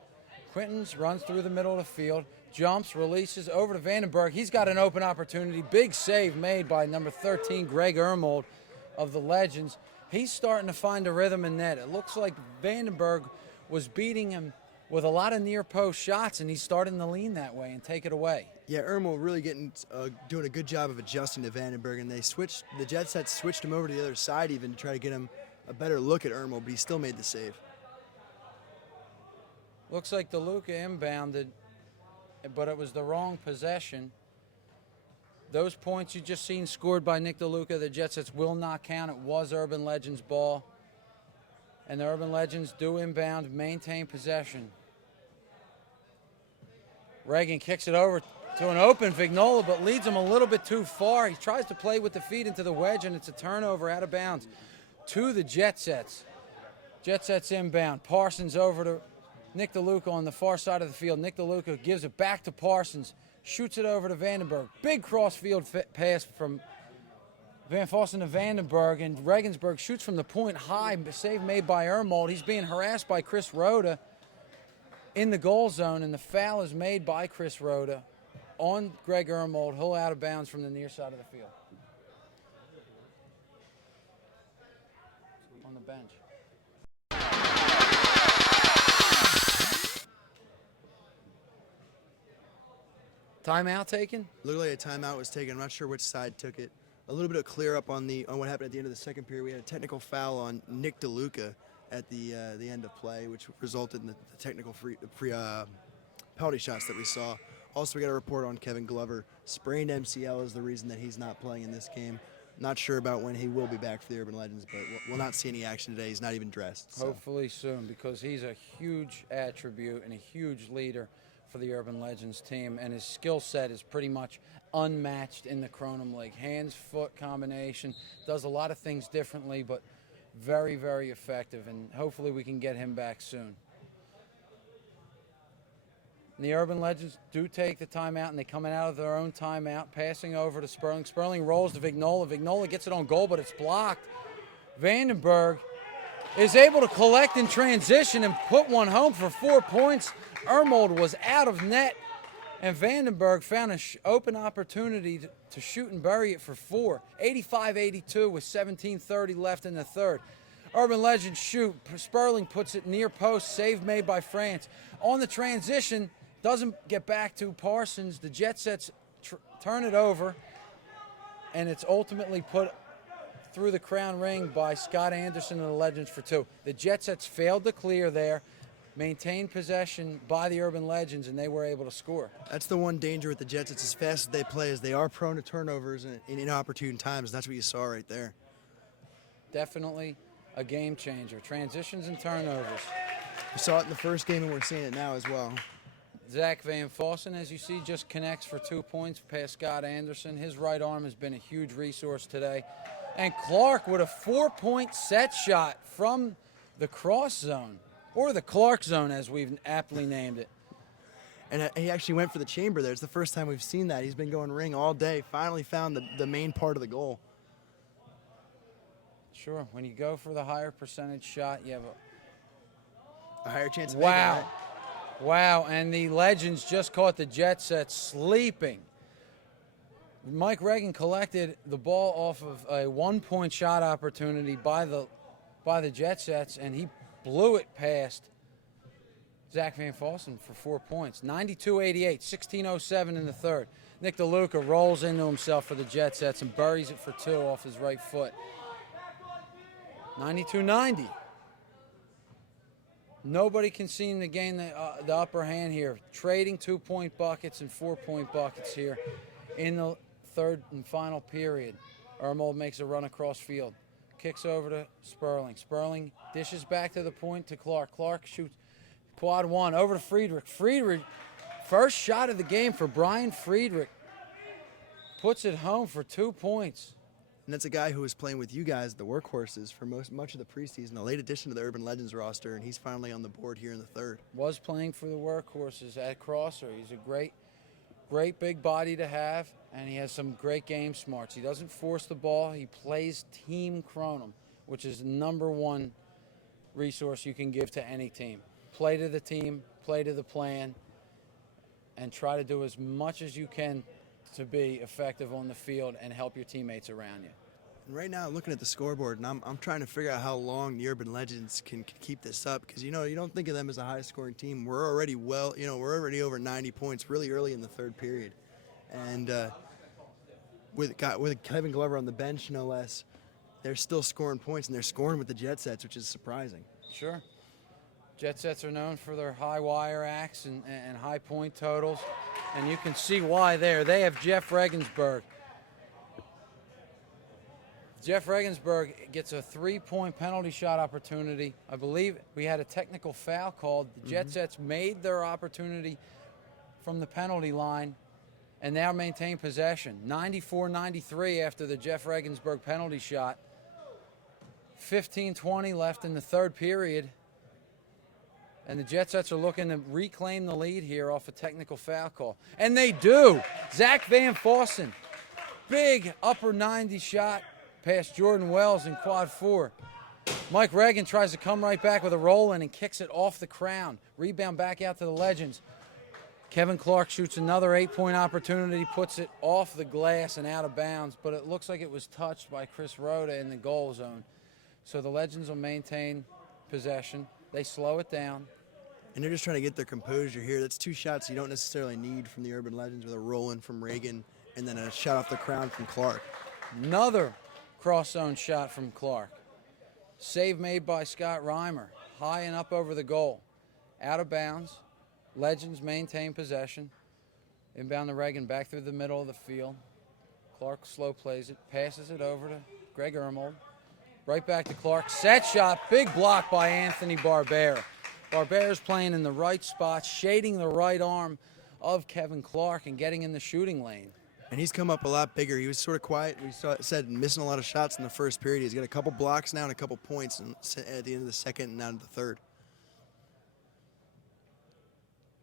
Quintons runs through the middle of the field, jumps, releases over to Vandenberg. He's got an open opportunity. Big save made by number 13, Greg Ermold of the Legends. He's starting to find a rhythm in net. It looks like Vandenberg was beating him with a lot of near post shots, and he's starting to lean that way and take it away. Yeah, Ermo really doing a good job of adjusting to Vandenberg, and the Jet Sets switched him over to the other side even to try to get him a better look at Ermo, but he still made the save. Looks like DeLuca inbounded, but it was the wrong possession. Those points you just seen scored by Nick DeLuca, the Jet Sets will not count. It was Urban Legends ball. And the Urban Legends do inbound, maintain possession. Reagan kicks it over to an open Vignola, but leads him a little bit too far. He tries to play with the feet into the wedge, and it's a turnover out of bounds to the Jet Sets. Jet Sets inbound. Parsons over to Nick DeLuca on the far side of the field. Nick DeLuca gives it back to Parsons, shoots it over to Vandenberg. Big cross-field pass from Van Fossen to Vandenberg, and Regensburg shoots from the point high. Save made by Ermold. He's being harassed by Chris Rhoda in the goal zone, and the foul is made by Chris Rhoda on Greg Ermold. He'll out of bounds from the near side of the field. On the bench. Timeout taken? Looked like a timeout was taken. I'm not sure which side took it. A little bit of clear up on what happened at the end of the second period. We had a technical foul on Nick DeLuca at the end of play, which resulted in the technical penalty shots that we saw. Also, we got a report on Kevin Glover. Sprained MCL is the reason that he's not playing in this game. Not sure about when he will be back for the Urban Legends, but we'll not see any action today. He's not even dressed. So. Hopefully soon, because he's a huge attribute and a huge leader for the Urban Legends team, and his skill set is pretty much unmatched in the Kronum League. Hands-foot combination, does a lot of things differently, but very, very effective, and hopefully we can get him back soon. And the Urban Legends do take the timeout, and they come out of their own timeout, passing over to Sperling. Sperling rolls to Vignola. Vignola gets it on goal, but it's blocked. Vandenberg is able to collect in transition and put one home for 4 points. Ermold was out of net, and Vandenberg found an open opportunity to shoot and bury it for 4. 85-82 with 17:30 left in the third. Urban Legends shoot. Sperling puts it near post. Save made by France. On the transition, doesn't get back to Parsons. The Jet Sets turn it over, and it's ultimately put through the crown ring by Scott Anderson and the Legends for 2. The Jet Sets failed to clear there, maintained possession by the Urban Legends, and they were able to score. That's the one danger with the Jets. It's as fast as they play as they are prone to turnovers in inopportune times. That's what you saw right there. Definitely a game changer. Transitions and turnovers. We saw it in the first game, and we're seeing it now as well. Zach Van Fossen, as you see, just connects for 2 points past Scott Anderson. His right arm has been a huge resource today. And Clark with a 4-point set shot from the cross zone, or the Clark zone as we've aptly named it. And he actually went for the chamber there. It's the first time we've seen that. He's been going ring all day. Finally found the main part of the goal. Sure, when you go for the higher percentage shot, you have A higher chance of wow. making it. Wow, and the Legends just caught the Jet Set sleeping. Mike Reagan collected the ball off of a 1-point shot opportunity by the Jet Sets, and he blew it past Zach Van Fossen for 4 points. 92-88, 16:07 in the third. Nick DeLuca rolls into himself for the Jet Sets and buries it for 2 off his right foot. 92-90. Nobody can seem to gain the upper hand here. Trading 2-point buckets and 4-point buckets here in the third and final period. Ermold makes a run across field. Kicks over to Sperling. Sperling dishes back to the point to Clark. Clark shoots quad 1 over to Friedrich. Friedrich, first shot of the game for Brian Friedrich. Puts it home for 2 points. And that's a guy who was playing with you guys, the workhorses, for much of the preseason, a late addition to the Urban Legends roster, and he's finally on the board here in the third. Was playing for the workhorses at crosser. He's a great big body to have, and he has some great game smarts. He doesn't force the ball. He plays Team Kronum, which is the #1 resource you can give to any team. Play to the team, play to the plan, and try to do as much as you can to be effective on the field and help your teammates around you. And right now, I'm looking at the scoreboard, and I'm trying to figure out how long the Urban Legends can keep this up, because you don't think of them as a high-scoring team. We're already we're already over 90 points really early in the third period, and with Kevin Glover on the bench, no less, they're still scoring points, and they're scoring with the Jet Sets, which is surprising. Sure. Jet Sets are known for their high wire acts and high point totals, and you can see why there. They have Jeff Regensburg. Jeff Regensburg gets a 3-point penalty shot opportunity. I believe we had a technical foul called. The Jet Sets made their opportunity from the penalty line and now maintain possession. 94-93 after the Jeff Regensburg penalty shot. 15:20 left in the third period. And the Jet Sets are looking to reclaim the lead here off a technical foul call. And they do. Zach Van Fossen. Big upper 90 shot past Jordan Wells in quad 4. Mike Reagan tries to come right back with a roll-in and kicks it off the crown. Rebound back out to the Legends. Kevin Clark shoots another 8-point opportunity, puts it off the glass and out of bounds, but it looks like it was touched by Chris Rhoda in the goal zone. So the Legends will maintain possession. They slow it down. And they're just trying to get their composure here. That's 2 shots you don't necessarily need from the Urban Legends, with a roll-in from Reagan and then a shot off the crown from Clark. Another cross-zone shot from Clark. Save made by Scott Reimer. High and up over the goal. Out of bounds. Legends maintain possession. Inbound to Reagan, back through the middle of the field. Clark slow plays it, passes it over to Greg Ermold. Right back to Clark. Set shot, big block by Anthony Barbera. Barbera's playing in the right spot, shading the right arm of Kevin Clark and getting in the shooting lane. And he's come up a lot bigger. He was sort of quiet. We said missing a lot of shots in the first period. He's got a couple blocks now and a couple points at the end of the second and now to the third.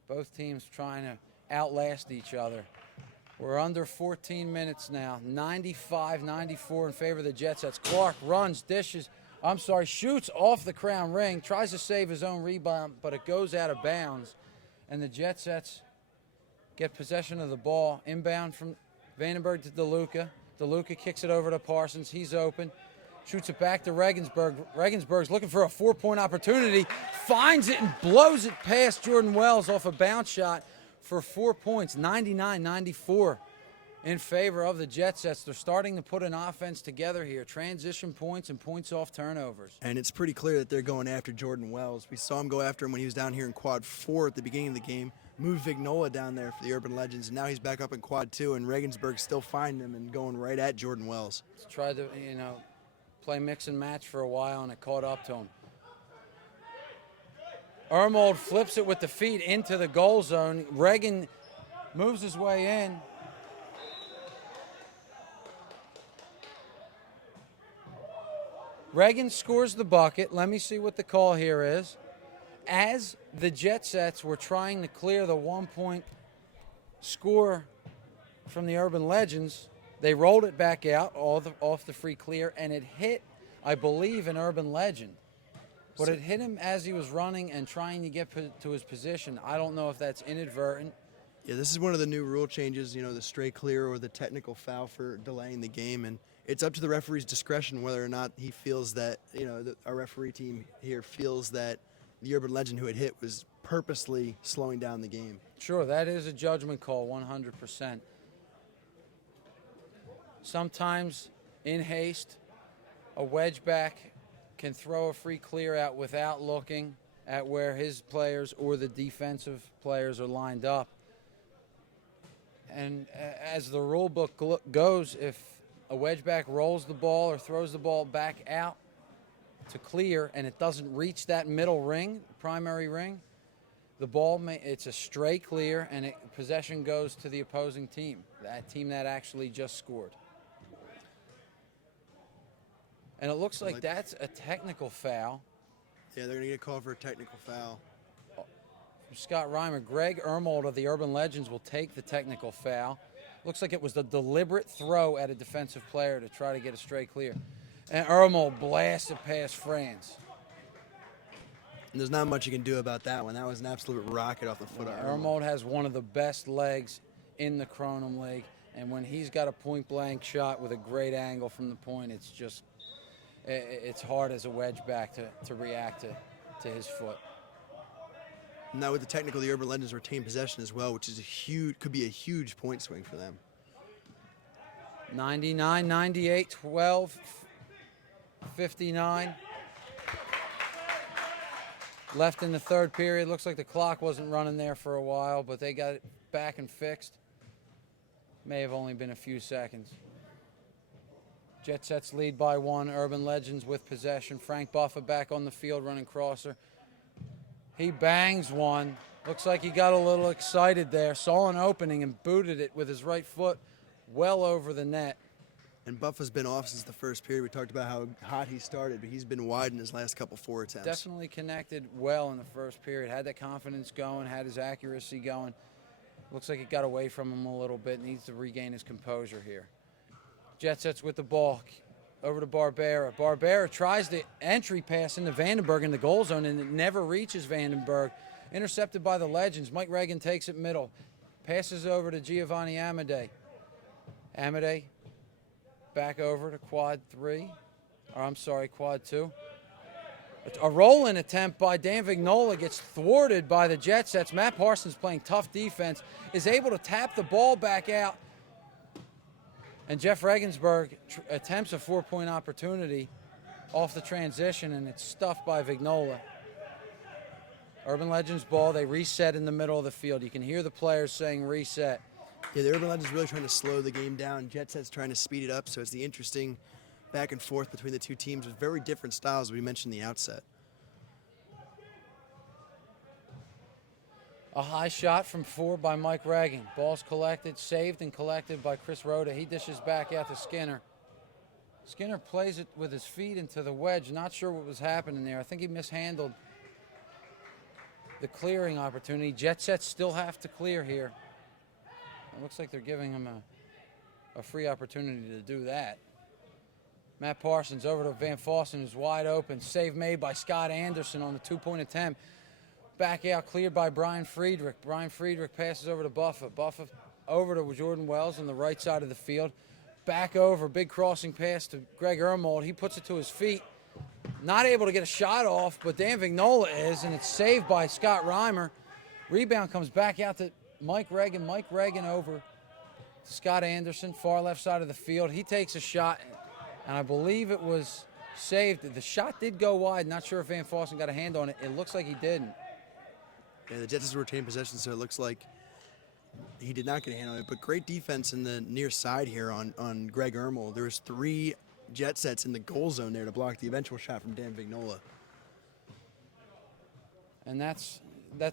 Both teams trying to outlast each other. We're under 14 minutes now. 95-94 in favor of the Jet Sets. Clark runs, dishes I'm sorry, shoots off the crown ring, tries to save his own rebound, but it goes out of bounds. And the Jet Sets get possession of the ball. Inbound from Vandenberg to DeLuca. DeLuca kicks it over to Parsons. He's open. Shoots it back to Regensburg. Regensburg's looking for a 4-point opportunity. Finds it and blows it past Jordan Wells off a bounce shot for 4 points, 99-94 in favor of the Jet Sets. They're starting to put an offense together here. Transition points and points off turnovers. And it's pretty clear that they're going after Jordan Wells. We saw him go after him when he was down here in quad 4 at the beginning of the game. Moved Vignola down there for the Urban Legends, and now he's back up in quad 2, and Regensburg still finding him and going right at Jordan Wells. Tried to, play mix and match for a while, and it caught up to him. Ermold flips it with the feet into the goal zone. Regan moves his way in. Regan scores the bucket. Let me see what the call here is. As the Jet Sets were trying to clear the 1-point score from the Urban Legends, they rolled it back out off the free clear, and it hit, I believe, an Urban Legend. But it hit him as he was running and trying to get to his position. I don't know if that's inadvertent. Yeah, this is one of the new rule changes, the stray clear or the technical foul for delaying the game. And it's up to the referee's discretion whether or not he feels that, our referee team here feels that the Urban Legend who had hit was purposely slowing down the game. Sure, that is a judgment call, 100%. Sometimes, in haste, a wedge back can throw a free clear out without looking at where his players or the defensive players are lined up. And as the rule book goes, if a wedge back rolls the ball or throws the ball back out to clear and it doesn't reach that middle ring, primary ring, the ball it's a stray clear and possession goes to the opposing team, that team that actually just scored. And it looks like that's a technical foul. Yeah, they're going to get called for a technical foul. From Scott Reimer. Greg Ermold of the Urban Legends will take the technical foul. Looks like it was the deliberate throw at a defensive player to try to get a straight clear. And Ermold blasted past France. And there's not much you can do about that one. That was an absolute rocket off the foot of Ermold. Ermold has one of the best legs in the Kronum League. And when he's got a point-blank shot with a great angle from the point, it's hard as a wedge back to react to his foot. Now with the technical, the Urban Legends retain possession as well, which is could be a huge point swing for them. 99-98, 12, 59. Left in the third period. Looks like the clock wasn't running there for a while, but they got it back and fixed. May have only been a few seconds. Jet Sets lead by 1. Urban Legends with possession. Frank Buffa back on the field running crosser. He bangs one. Looks like he got a little excited there. Saw an opening and booted it with his right foot well over the net. And Buffa's been off since the first period. We talked about how hot he started, but he's been wide in his last couple 4 attempts. Definitely connected well in the first period. Had that confidence going, had his accuracy going. Looks like it got away from him a little bit. Needs to regain his composure here. Jet Sets with the ball over to Barbera. Barbera tries the entry pass into Vandenberg in the goal zone, and it never reaches Vandenberg. Intercepted by the Legends. Mike Reagan takes it middle. Passes over to Giovanni Amade. Amade back over to quad 2. A roll-in attempt by Dan Vignola gets thwarted by the Jet Sets. Matt Parsons, playing tough defense, is able to tap the ball back out. And Jeff Regensburg attempts a 4-point opportunity off the transition, and it's stuffed by Vignola. Urban Legends ball. They reset in the middle of the field. You can hear the players saying reset. Yeah, the Urban Legends really trying to slow the game down. Jet Set's trying to speed it up, so it's the interesting back and forth between the two teams with very different styles, we mentioned in the outset. A high shot from 4 by Mike Reagan. Ball's collected, saved and collected by Chris Rhoda. He dishes back out to Skinner. Skinner plays it with his feet into the wedge. Not sure what was happening there. I think he mishandled the clearing opportunity. Jet Sets still have to clear here. It looks like they're giving him a free opportunity to do that. Matt Parsons over to Van Fossen, who's wide open. Save made by Scott Anderson on the two-point attempt. Back out, cleared by Brian Friedrich. Brian Friedrich passes over to Buffa. Buffa over to Jordan Wells on the right side of the field. Back over, big crossing pass to Greg Ermold. He puts it to his feet. Not able to get a shot off, but Dan Vignola is, and it's saved by Scott Reimer. Rebound comes back out to Mike Reagan. Mike Reagan over to Scott Anderson, far left side of the field. He takes a shot, and I believe it was saved. The shot did go wide. Not sure if Van Fossen got a hand on it. It looks like he didn't. Yeah, the Jets retained possession, so it looks like he did not get a hand on it. But great defense in the near side here on Greg Ermold. There was 3 jet sets in the goal zone there to block the eventual shot from Dan Vignola. And that's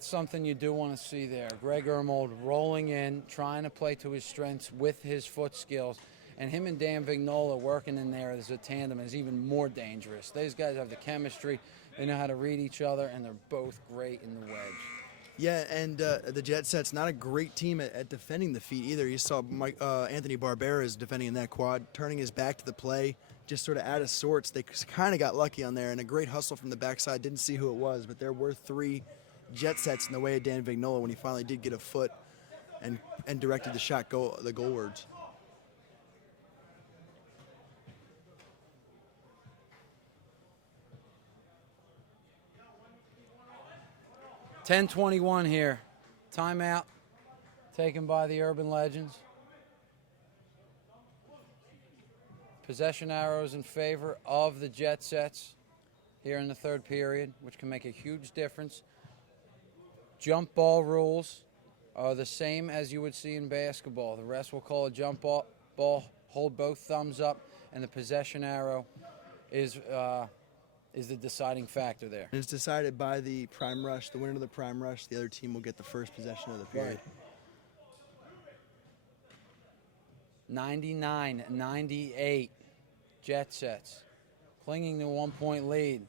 something you do want to see there. Greg Ermold rolling in, trying to play to his strengths with his foot skills. And him and Dan Vignola working in there as a tandem is even more dangerous. These guys have the chemistry. They know how to read each other, and they're both great in the wedge. Yeah, and the Jet Set's not a great team at defending the feet either. You saw Anthony Barbera is defending in that quad, turning his back to the play, just sort of out of sorts. They kind of got lucky on there, and a great hustle from the backside. Didn't see who it was, but there were 3 Jet Sets in the way of Dan Vignola when he finally did get a foot and directed the shot the goalwards. .10:21 here. Timeout taken by the Urban Legends. Possession arrows in favor of the Jet Sets here in the third period, which can make a huge difference. Jump ball rules are the same as you would see in basketball. The rest will call a jump ball, hold both thumbs up, and the possession arrow is the deciding factor there. And it's decided by the prime rush. The winner of the prime rush, the other team will get the first possession of the period. Right. 99-98 Jet Sets, clinging to a 1-point lead.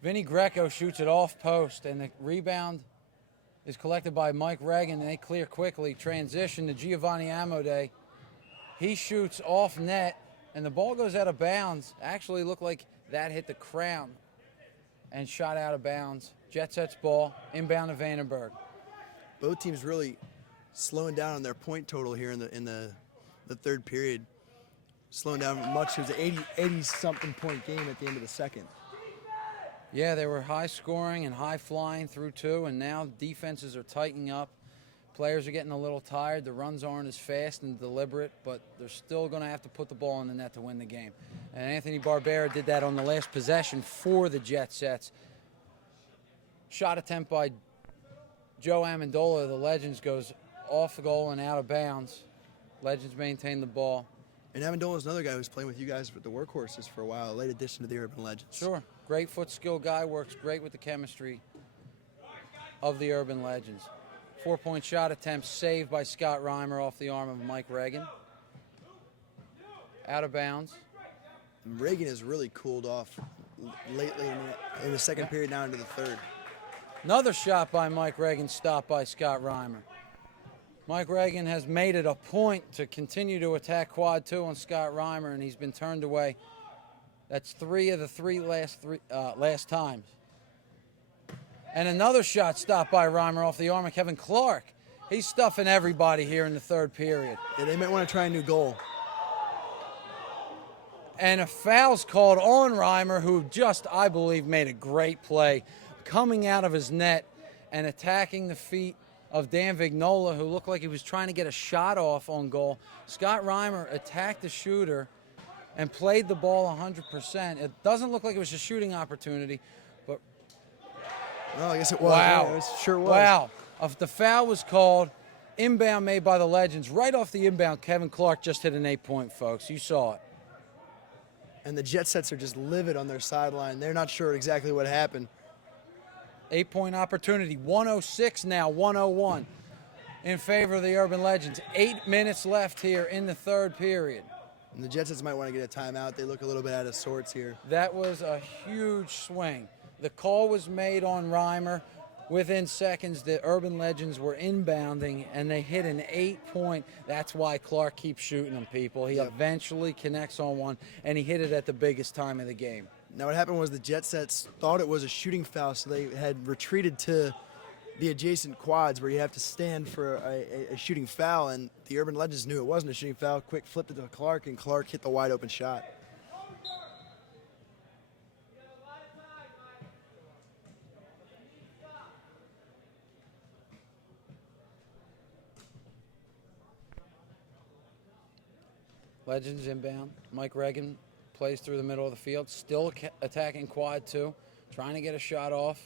Vinny Greco shoots it off post, and the rebound is collected by Mike Reagan, and they clear quickly. Transition to Giovanni Amode. He shoots off net, and the ball goes out of bounds. Actually looked like that hit the crown and shot out of bounds. Jet Sets ball, inbound to Vandenberg. Both teams really slowing down on their point total here in the third period. Slowing down much. It was an 80-something point game at the end of the second. Yeah, they were high scoring and high flying through 2, and now defenses are tightening up. Players are getting a little tired. The runs aren't as fast and deliberate, but they're still going to have to put the ball in the net to win the game. And Anthony Barbera did that on the last possession for the Jet Sets. Shot attempt by Joe Amendola of the Legends goes off the goal and out of bounds. Legends maintain the ball. And Amendola is another guy who's playing with you guys with the Workhorses for a while, a late addition to the Urban Legends. Sure. Great foot skill guy, works great with the chemistry of the Urban Legends. 4-point shot attempt saved by Scott Reimer off the arm of Mike Reagan. Out of bounds. Reagan has really cooled off lately in the second period, now into the third. Another shot by Mike Reagan, stopped by Scott Reimer. Mike Reagan has made it a point to continue to attack quad 2 on Scott Reimer, and he's been turned away. That's 3 of the last times. And another shot stopped by Reimer off the arm of Kevin Clark. He's stuffing everybody here in the third period. Yeah, they might want to try a new goal. And a foul's called on Reimer, who just, I believe, made a great play, coming out of his net and attacking the feet of Dan Vignola, who looked like he was trying to get a shot off on goal. Scott Reimer attacked the shooter and played the ball 100%. It doesn't look like it was a shooting opportunity, but well, I guess it was. Wow. Yeah, it sure was. Wow. The foul was called. Inbound made by the Legends. Right off the inbound, Kevin Clark just hit an 8-point, folks. You saw it. And the Jet Sets are just livid on their sideline. They're not sure exactly what happened. 8-point opportunity. 106 now, 101 in favor of the Urban Legends. 8 minutes left here in the third period. And the Jet Sets might want to get a timeout. They look a little bit out of sorts here. That was a huge swing. The call was made on Reimer. Within seconds, the Urban Legends were inbounding, and they hit an 8-point. That's why Clark keeps shooting them, people. He eventually connects on one, and he hit it at the biggest time of the game. Now what happened was the Jet Sets thought it was a shooting foul, so they had retreated to the adjacent quads where you have to stand for a shooting foul, and the Urban Legends knew it wasn't a shooting foul. Quick flipped it to Clark, and Clark hit the wide open shot. Legends inbound. Mike Reagan plays through the middle of the field, still attacking quad 2, trying to get a shot off.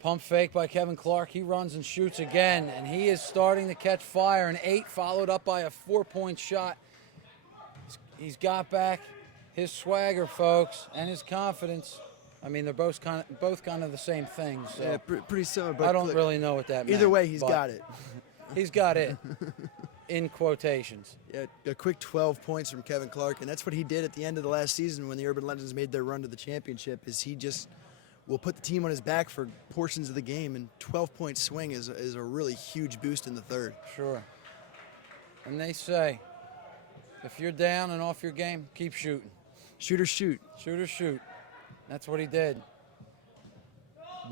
Pump fake by Kevin Clark. He runs and shoots again, and he is starting to catch fire. An 8 followed up by a 4-point shot. He's got back his swagger, folks, and his confidence. I mean, they're both kind of the same thing. So Yeah, pretty similar. But I don't really know what that means. Either way, he's got it. He's got it, in quotations. Yeah, a quick 12 points from Kevin Clark, and that's what he did at the end of the last season when the Urban Legends made their run to the championship. Is he just will put the team on his back for portions of the game, and 12-point swing is a really huge boost in the third. Sure. And they say, if you're down and off your game, keep shooting. Shoot or shoot. Shoot or shoot. That's what he did.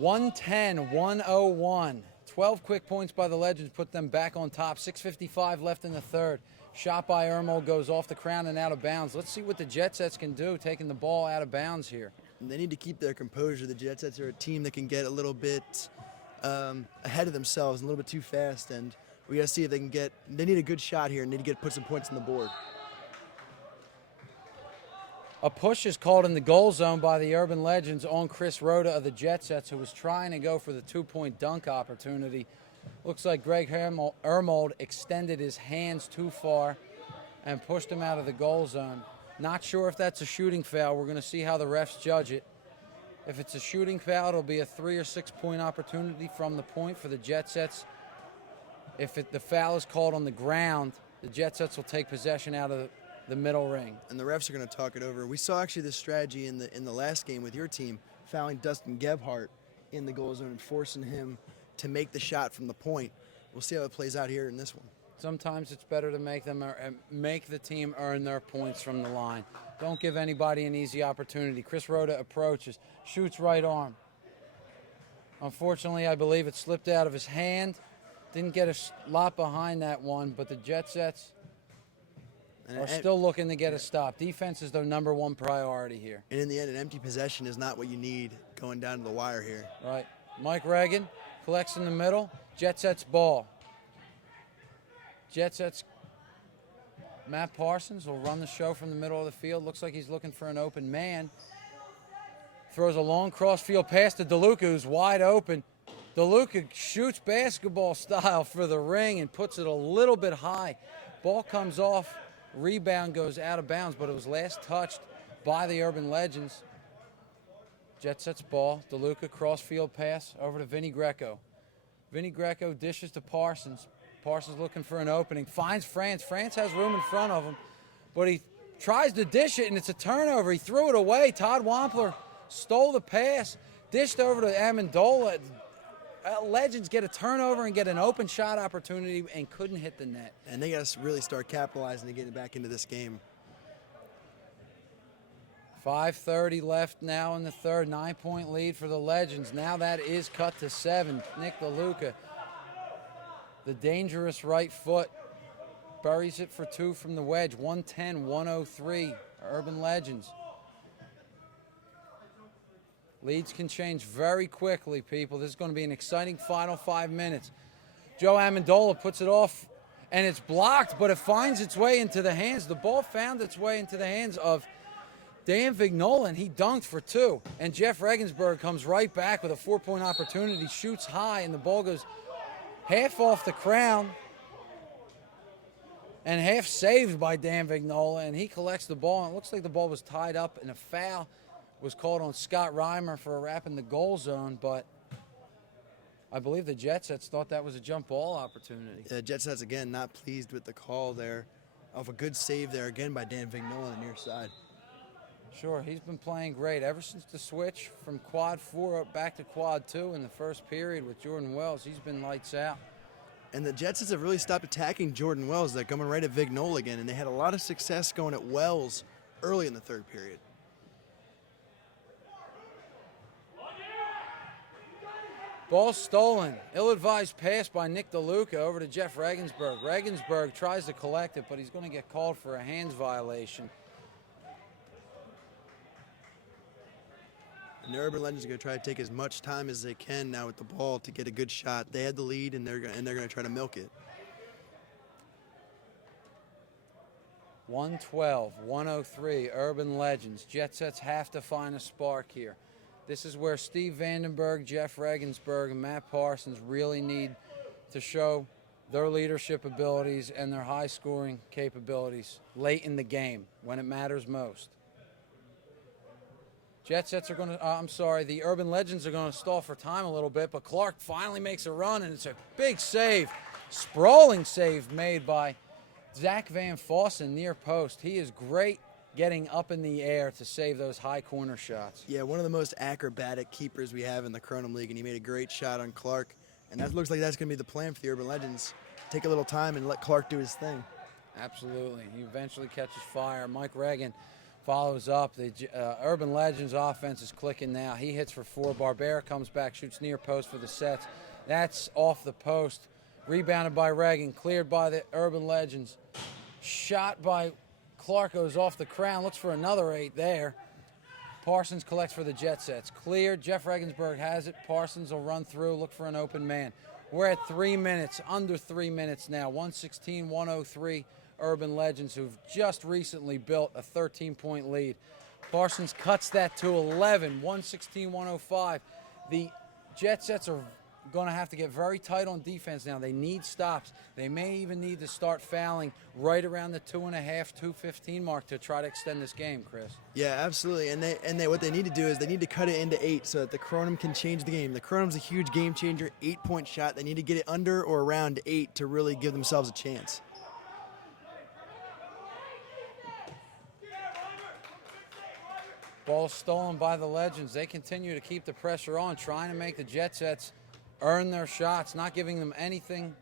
110-101. 12 quick points by the Legends put them back on top. 6:55 left in the third. Shot by Ermol goes off the crown and out of bounds. Let's see what the Jet Sets can do taking the ball out of bounds here. And they need to keep their composure. The Jet Sets are a team that can get a little bit ahead of themselves, a little bit too fast, and we got to see if they can get. They need a good shot here and need to put some points on the board. A push is called in the goal zone by the Urban Legends on Chris Rhoda of the Jet Sets, who was trying to go for the 2-point dunk opportunity. Looks like Greg Ermold extended his hands too far and pushed him out of the goal zone. Not sure if that's a shooting foul. We're going to see how the refs judge it. If it's a shooting foul, it'll be a 3 or 6 point opportunity from the point for the Jet Sets. If the foul is called on the ground, the Jet Sets will take possession out of the middle ring. And the refs are going to talk it over. We saw actually this strategy in the last game with your team, fouling Dustin Gebhardt in the goal zone and forcing him to make the shot from the point. We'll see how it plays out here in this one. Sometimes it's better to make the team earn their points from the line. Don't give anybody an easy opportunity. Chris Rhoda approaches, shoots right arm. Unfortunately, I believe it slipped out of his hand. Didn't get a lot behind that one, but the Jet Sets are still looking to get a stop. Defense is their #1 priority here. And in the end, an empty possession is not what you need going down to the wire here. Right. Mike Reagan collects in the middle. Jet Sets ball. Jet Sets. Matt Parsons will run the show from the middle of the field. Looks like he's looking for an open man. Throws a long cross-field pass to DeLuca, who's wide open. DeLuca shoots basketball style for the ring and puts it a little bit high. Ball comes off. Rebound goes out of bounds, but it was last touched by the Urban Legends. Jet Sets ball. DeLuca cross-field pass over to Vinny Greco. Vinny Greco dishes to Parsons. Parsons looking for an opening. Finds France. France has room in front of him, but he tries to dish it, and it's a turnover. He threw it away. Todd Wampler stole the pass, dished over to Amendola. Legends get a turnover and get an open shot opportunity and couldn't hit the net. And they got to really start capitalizing and getting back into this game. 5:30 left now in the third. 9-point lead for the Legends. Now that is cut to 7. Nick DeLuca, the dangerous right foot, buries it for 2 from the wedge. 110-103, Urban Legends. Leads can change very quickly, people. This is going to be an exciting final 5 minutes. Joe Amendola puts it off, and it's blocked, but it finds its way into the hands. The ball found its way into the hands of Dan Vignola, and he dunked for 2. And Jeff Regensburg comes right back with a 4-point opportunity, shoots high, and the ball goes half off the crown and half saved by Dan Vignola, and he collects the ball, and it looks like the ball was tied up, and a foul was called on Scott Reimer for a wrap in the goal zone, but I believe the Jet Sets thought that was a jump ball opportunity. Jet Sets, again, not pleased with the call there. Off a good save there, again, by Dan Vignola on the near side. Sure, he's been playing great ever since the switch from quad 4 up back to quad 2 in the first period with Jordan Wells. He's been lights out. And the Jetsets have really stopped attacking Jordan Wells. They're coming right at Vignola again, and they had a lot of success going at Wells early in the third period. Ball stolen. Ill-advised pass by Nick DeLuca over to Jeff Regensburg. Regensburg tries to collect it, but he's going to get called for a hands violation. And the Urban Legends are going to try to take as much time as they can now with the ball to get a good shot. They had the lead, and they're going to try to milk it. 112, 103, Urban Legends. Jetsets have to find a spark here. This is where Steve Vandenberg, Jeff Regensburg, and Matt Parsons really need to show their leadership abilities and their high-scoring capabilities late in the game when it matters most. Jetsets are going to, the Urban Legends are going to stall for time a little bit, but Clark finally makes a run, and it's a big save, sprawling save made by Zach Van Fossen near post. He is great getting up in the air to save those high corner shots. Yeah, one of the most acrobatic keepers we have in the Kronum League, and he made a great shot on Clark. And that looks like that's going to be the plan for the Urban Legends. Take a little time and let Clark do his thing. Absolutely. He eventually catches fire. Mike Reagan follows up. The Urban Legends offense is clicking now. He hits for 4. Barbera comes back, shoots near post for the sets. That's off the post. Rebounded by Reagan, cleared by the Urban Legends. Shot by Clark goes off the crown, looks for another 8 there. Parsons collects for the Jetsets. Cleared. Jeff Regensburg has it. Parsons will run through, look for an open man. We're at 3 minutes, under 3 minutes now. 116-103 Urban Legends, who've just recently built a 13-point lead. Parsons cuts that to 11, 116-105. The Jetsets are going to have to get very tight on defense now. They need stops. They may even need to start fouling right around the 2.5, 2:15 mark to try to extend this game, Chris. Yeah, absolutely. And they what they need to do is they need to cut it into 8 so that the Kronum can change the game. The Kronum's a huge game changer, 8-point shot. They need to get it under or around 8 to really give themselves a chance. Ball stolen by the Legends. They continue to keep the pressure on, trying to make the Jetsets earn their shots, not giving them anything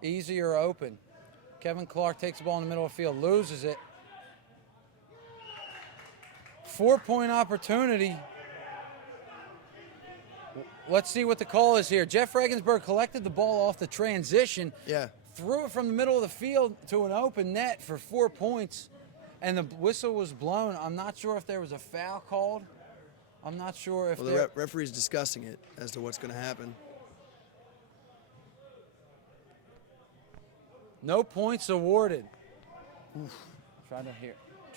easy or open. Kevin Clark takes the ball in the middle of the field, loses it. 4-point opportunity. Let's see what the call is here. Jeff Regensburg collected the ball off the transition, threw it from the middle of the field to an open net for 4 points, and the whistle was blown. I'm not sure if there was a foul called. I'm not sure if the referee's discussing it as to what's going to happen. No points awarded.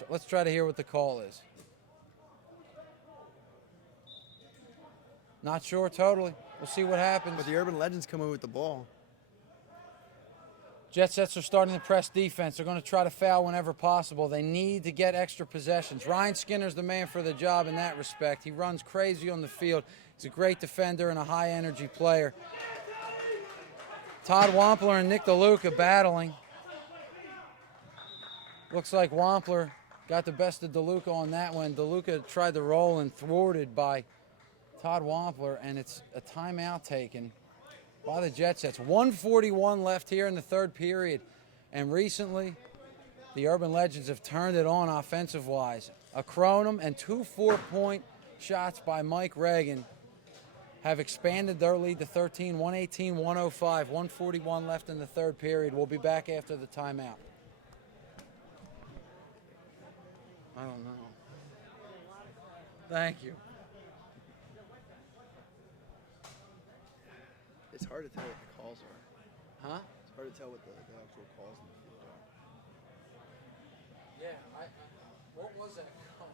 Let's try to hear what the call is. Not sure totally. We'll see what happens. But the Urban Legends come in with the ball. Jetsets are starting to press defense. They're going to try to foul whenever possible. They need to get extra possessions. Ryan Skinner's the man for the job in that respect. He runs crazy on the field. He's a great defender and a high-energy player. Todd Wampler and Nick DeLuca battling. Looks like Wampler got the best of DeLuca on that one. DeLuca tried to roll and thwarted by Todd Wampler, and it's a timeout taken by the Jetsets. 1:41 left here in the third period. And recently, the Urban Legends have turned it on offensive-wise. A Kronum and 2 4-point shots by Mike Reagan have expanded their lead to 13, 118-105, 1:41 left in the third period. We'll be back after the timeout. I don't know. Thank you. It's hard to tell what the calls are. Huh? It's hard to tell what the actual calls in the field are. Yeah, what was that call?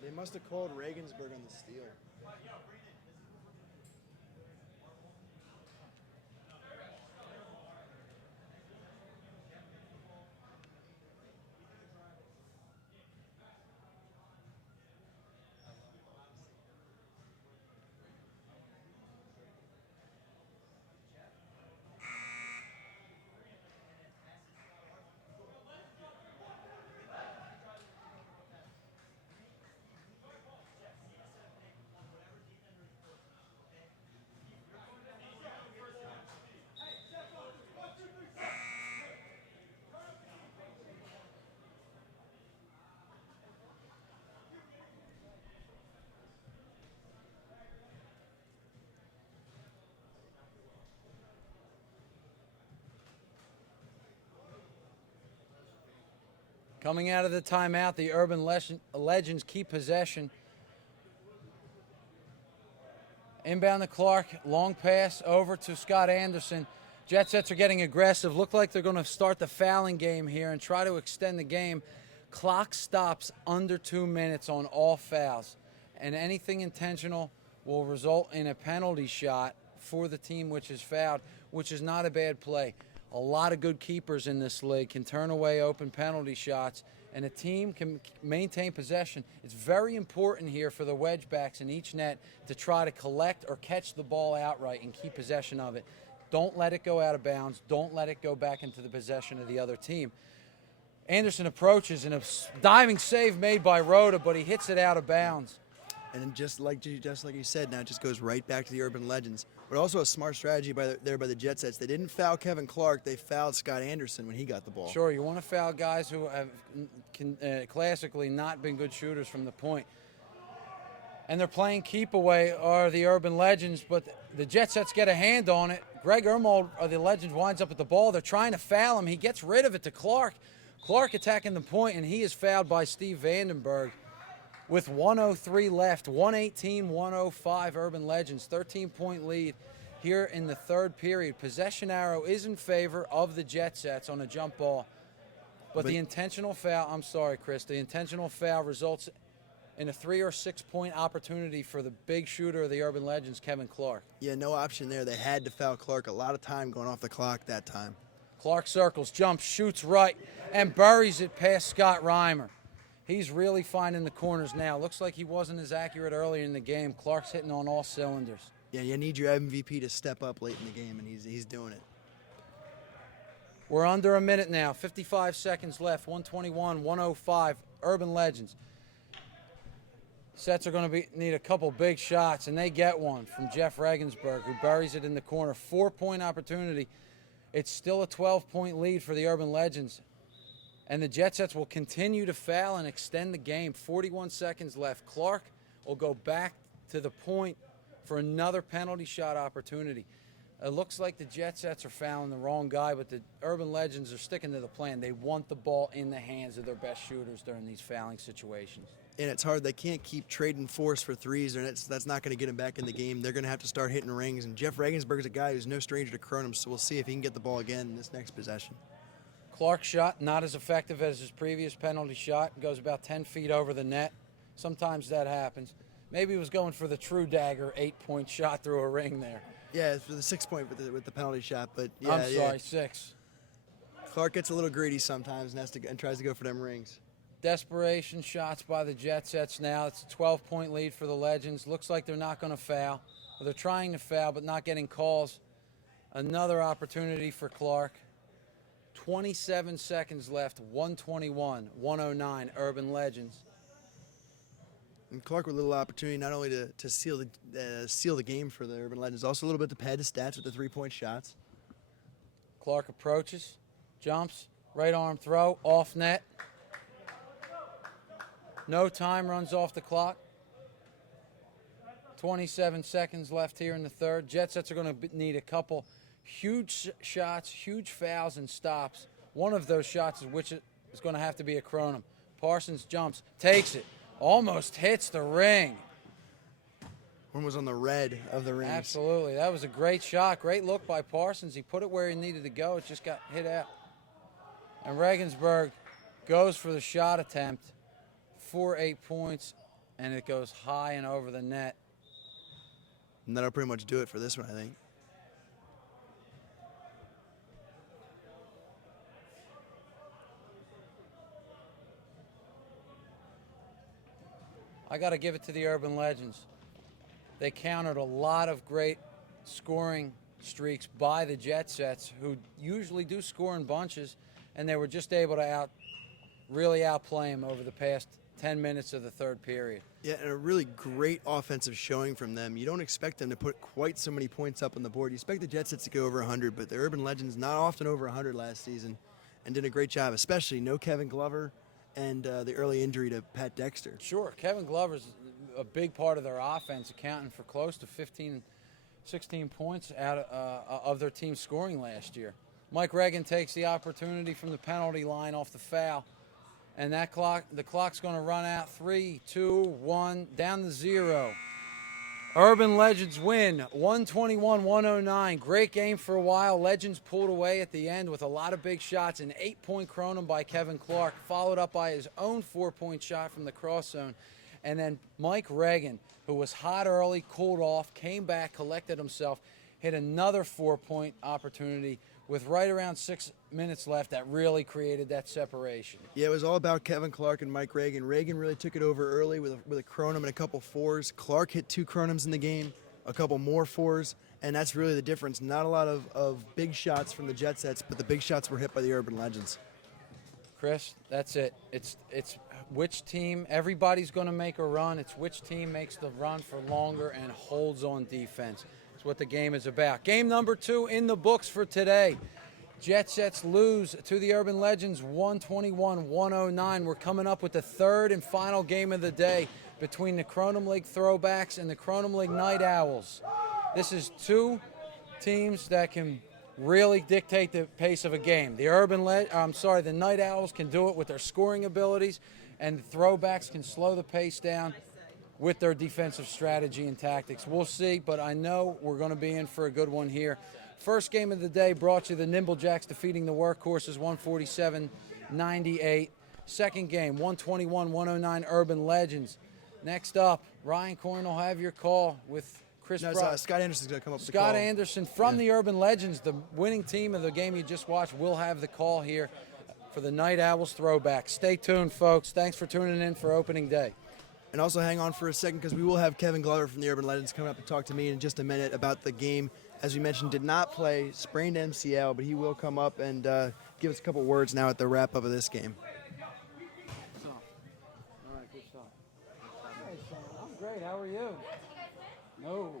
They must have called Regensburg on the steal. Coming out of the timeout, the Urban Legends keep possession. Inbound to Clark, long pass over to Scott Anderson. Jet Sets are getting aggressive. Look like they're going to start the fouling game here and try to extend the game. Clock stops under 2 minutes on all fouls, and anything intentional will result in a penalty shot for the team which is fouled, which is not a bad play. A lot of good keepers in this league can turn away open penalty shots, and a team can maintain possession. It's very important here for the wedgebacks in each net to try to collect or catch the ball outright and keep possession of it. Don't let it go out of bounds. Don't let it go back into the possession of the other team. Anderson approaches, and a diving save made by Rhoda, but he hits it out of bounds. And just like you said, now it just goes right back to the Urban Legends. But also a smart strategy by the Jet Sets. They didn't foul Kevin Clark. They fouled Scott Anderson when he got the ball. Sure, you want to foul guys who have classically not been good shooters from the point. And they're playing keep away are the Urban Legends, but the Jet Sets get a hand on it. Greg Ermold of the Legends winds up at the ball. They're trying to foul him. He gets rid of it to Clark. Clark attacking the point, and he is fouled by Steve Vandenberg. With 1:03 left, 118-105 Urban Legends, 13-point lead here in the third period. Possession arrow is in favor of the Jet Sets on a jump ball. But the intentional foul, I'm sorry, Chris, the intentional foul results in a 3 or 6 point opportunity for the big shooter of the Urban Legends, Kevin Clark. Yeah, no option there. They had to foul Clark. A lot of time going off the clock that time. Clark circles, jumps, shoots right, and buries it past Scott Reimer. He's really finding the corners now. Looks like he wasn't as accurate earlier in the game. Clark's hitting on all cylinders. Yeah, you need your MVP to step up late in the game, and he's doing it. We're under a minute now. 55 seconds left. 121-105. Urban Legends. Sets are going to need a couple big shots, and they get one from Jeff Regensburg, who buries it in the corner. 4-point opportunity. It's still a 12-point lead for the Urban Legends. And the Jet Sets will continue to foul and extend the game. 41 seconds left. Clark will go back to the point for another penalty shot opportunity. It looks like the Jet Sets are fouling the wrong guy, but the Urban Legends are sticking to the plan. They want the ball in the hands of their best shooters during these fouling situations. And it's hard. They can't keep trading force for threes, and that's not going to get them back in the game. They're going to have to start hitting rings. And Jeff Regensburg is a guy who's no stranger to Kronum, so we'll see if he can get the ball again in this next possession. Clark's shot, not as effective as his previous penalty shot. Goes about 10 feet over the net. Sometimes that happens. Maybe he was going for the true dagger 8-point shot through a ring there. Yeah, it's for the 6-point with the penalty shot, but yeah. I'm sorry, 6. Clark gets a little greedy sometimes and tries to go for them rings. Desperation shots by the Jet Sets now. It's a 12-point lead for the Legends. Looks like they're not going to foul. Well, they're trying to foul but not getting calls. Another opportunity for Clark. 27 seconds left, 121-109 Urban Legends. And Clark with a little opportunity not only to seal the game for the Urban Legends, also a little bit to pad the stats with the 3-point shots. Clark approaches, jumps, right arm throw, off net. No time, runs off the clock. 27 seconds left here in the third. Jet Sets are going to need a couple huge shots, huge fouls, and stops. One of those shots is going to have to be a Kronum. Parsons jumps, takes it, almost hits the ring. One was on the red of the rings. Absolutely. That was a great shot. Great look by Parsons. He put it where he needed to go. It just got hit out. And Regensburg goes for the shot attempt for 8 points, and it goes high and over the net. And that'll pretty much do it for this one, I think. I got to give it to the Urban Legends. They countered a lot of great scoring streaks by the Jet Sets, who usually do score in bunches, and they were just able to really outplay them over the past 10 minutes of the third period. Yeah, and a really great offensive showing from them. You don't expect them to put quite so many points up on the board. You expect the Jet Sets to go over 100, but the Urban Legends not often over 100 last season and did a great job, especially no Kevin Glover and the early injury to Pat Dexter. Sure, Kevin Glover's a big part of their offense, accounting for close to 15, 16 points out of their team scoring last year. Mike Reagan takes the opportunity from the penalty line off the foul And the clock's going to run out. 3, 2, 1, down to 0. Urban Legends win 121-109. Great game for a while. Legends pulled away at the end with a lot of big shots. An 8-point Kronum by Kevin Clark, followed up by his own 4-point shot from the cross zone. And then Mike Reagan, who was hot early, cooled off, came back, collected himself, hit another 4-point opportunity with right around 6 minutes left that really created that separation. Yeah, it was all about Kevin Clark and Mike Reagan. Reagan really took it over early with a Kronum and a couple 4s. Clark hit 2 Kronums in the game, a couple more 4s, and that's really the difference. Not a lot of big shots from the Jet Sets, but the big shots were hit by the Urban Legends. Chris, that's it. It's which team, everybody's going to make a run. It's which team makes the run for longer and holds on defense. That's what the game is about. Game number 2 in the books for today. Jet Sets lose to the Urban Legends 121-109. We're coming up with the third and final game of the day between the Kronum League Throwbacks and the Kronum League Night Owls. This is 2 teams that can really dictate the pace of a game. The Night Owls can do it with their scoring abilities, and the Throwbacks can slow the pace down with their defensive strategy and tactics. We'll see, but I know we're going to be in for a good one here. First game of the day brought to you the Nimble Jacks defeating the Workhorses 147-98. Second game, 121-109 Urban Legends. Next up, Ryan Coyne will have your call with Chris Brock. Scott Anderson's going to come up with the call. Scott Anderson from the Urban Legends, the winning team of the game you just watched, will have the call here for the Night Owls Throwback. Stay tuned, folks. Thanks for tuning in for opening day. And also hang on for a second because we will have Kevin Glover from the Urban Legends coming up to talk to me in just a minute about the game. As we mentioned, did not play, sprained MCL, but he will come up and give us a couple words now at the wrap-up of this game. All right, good stuff. Hey, son, I'm great. How are you? No.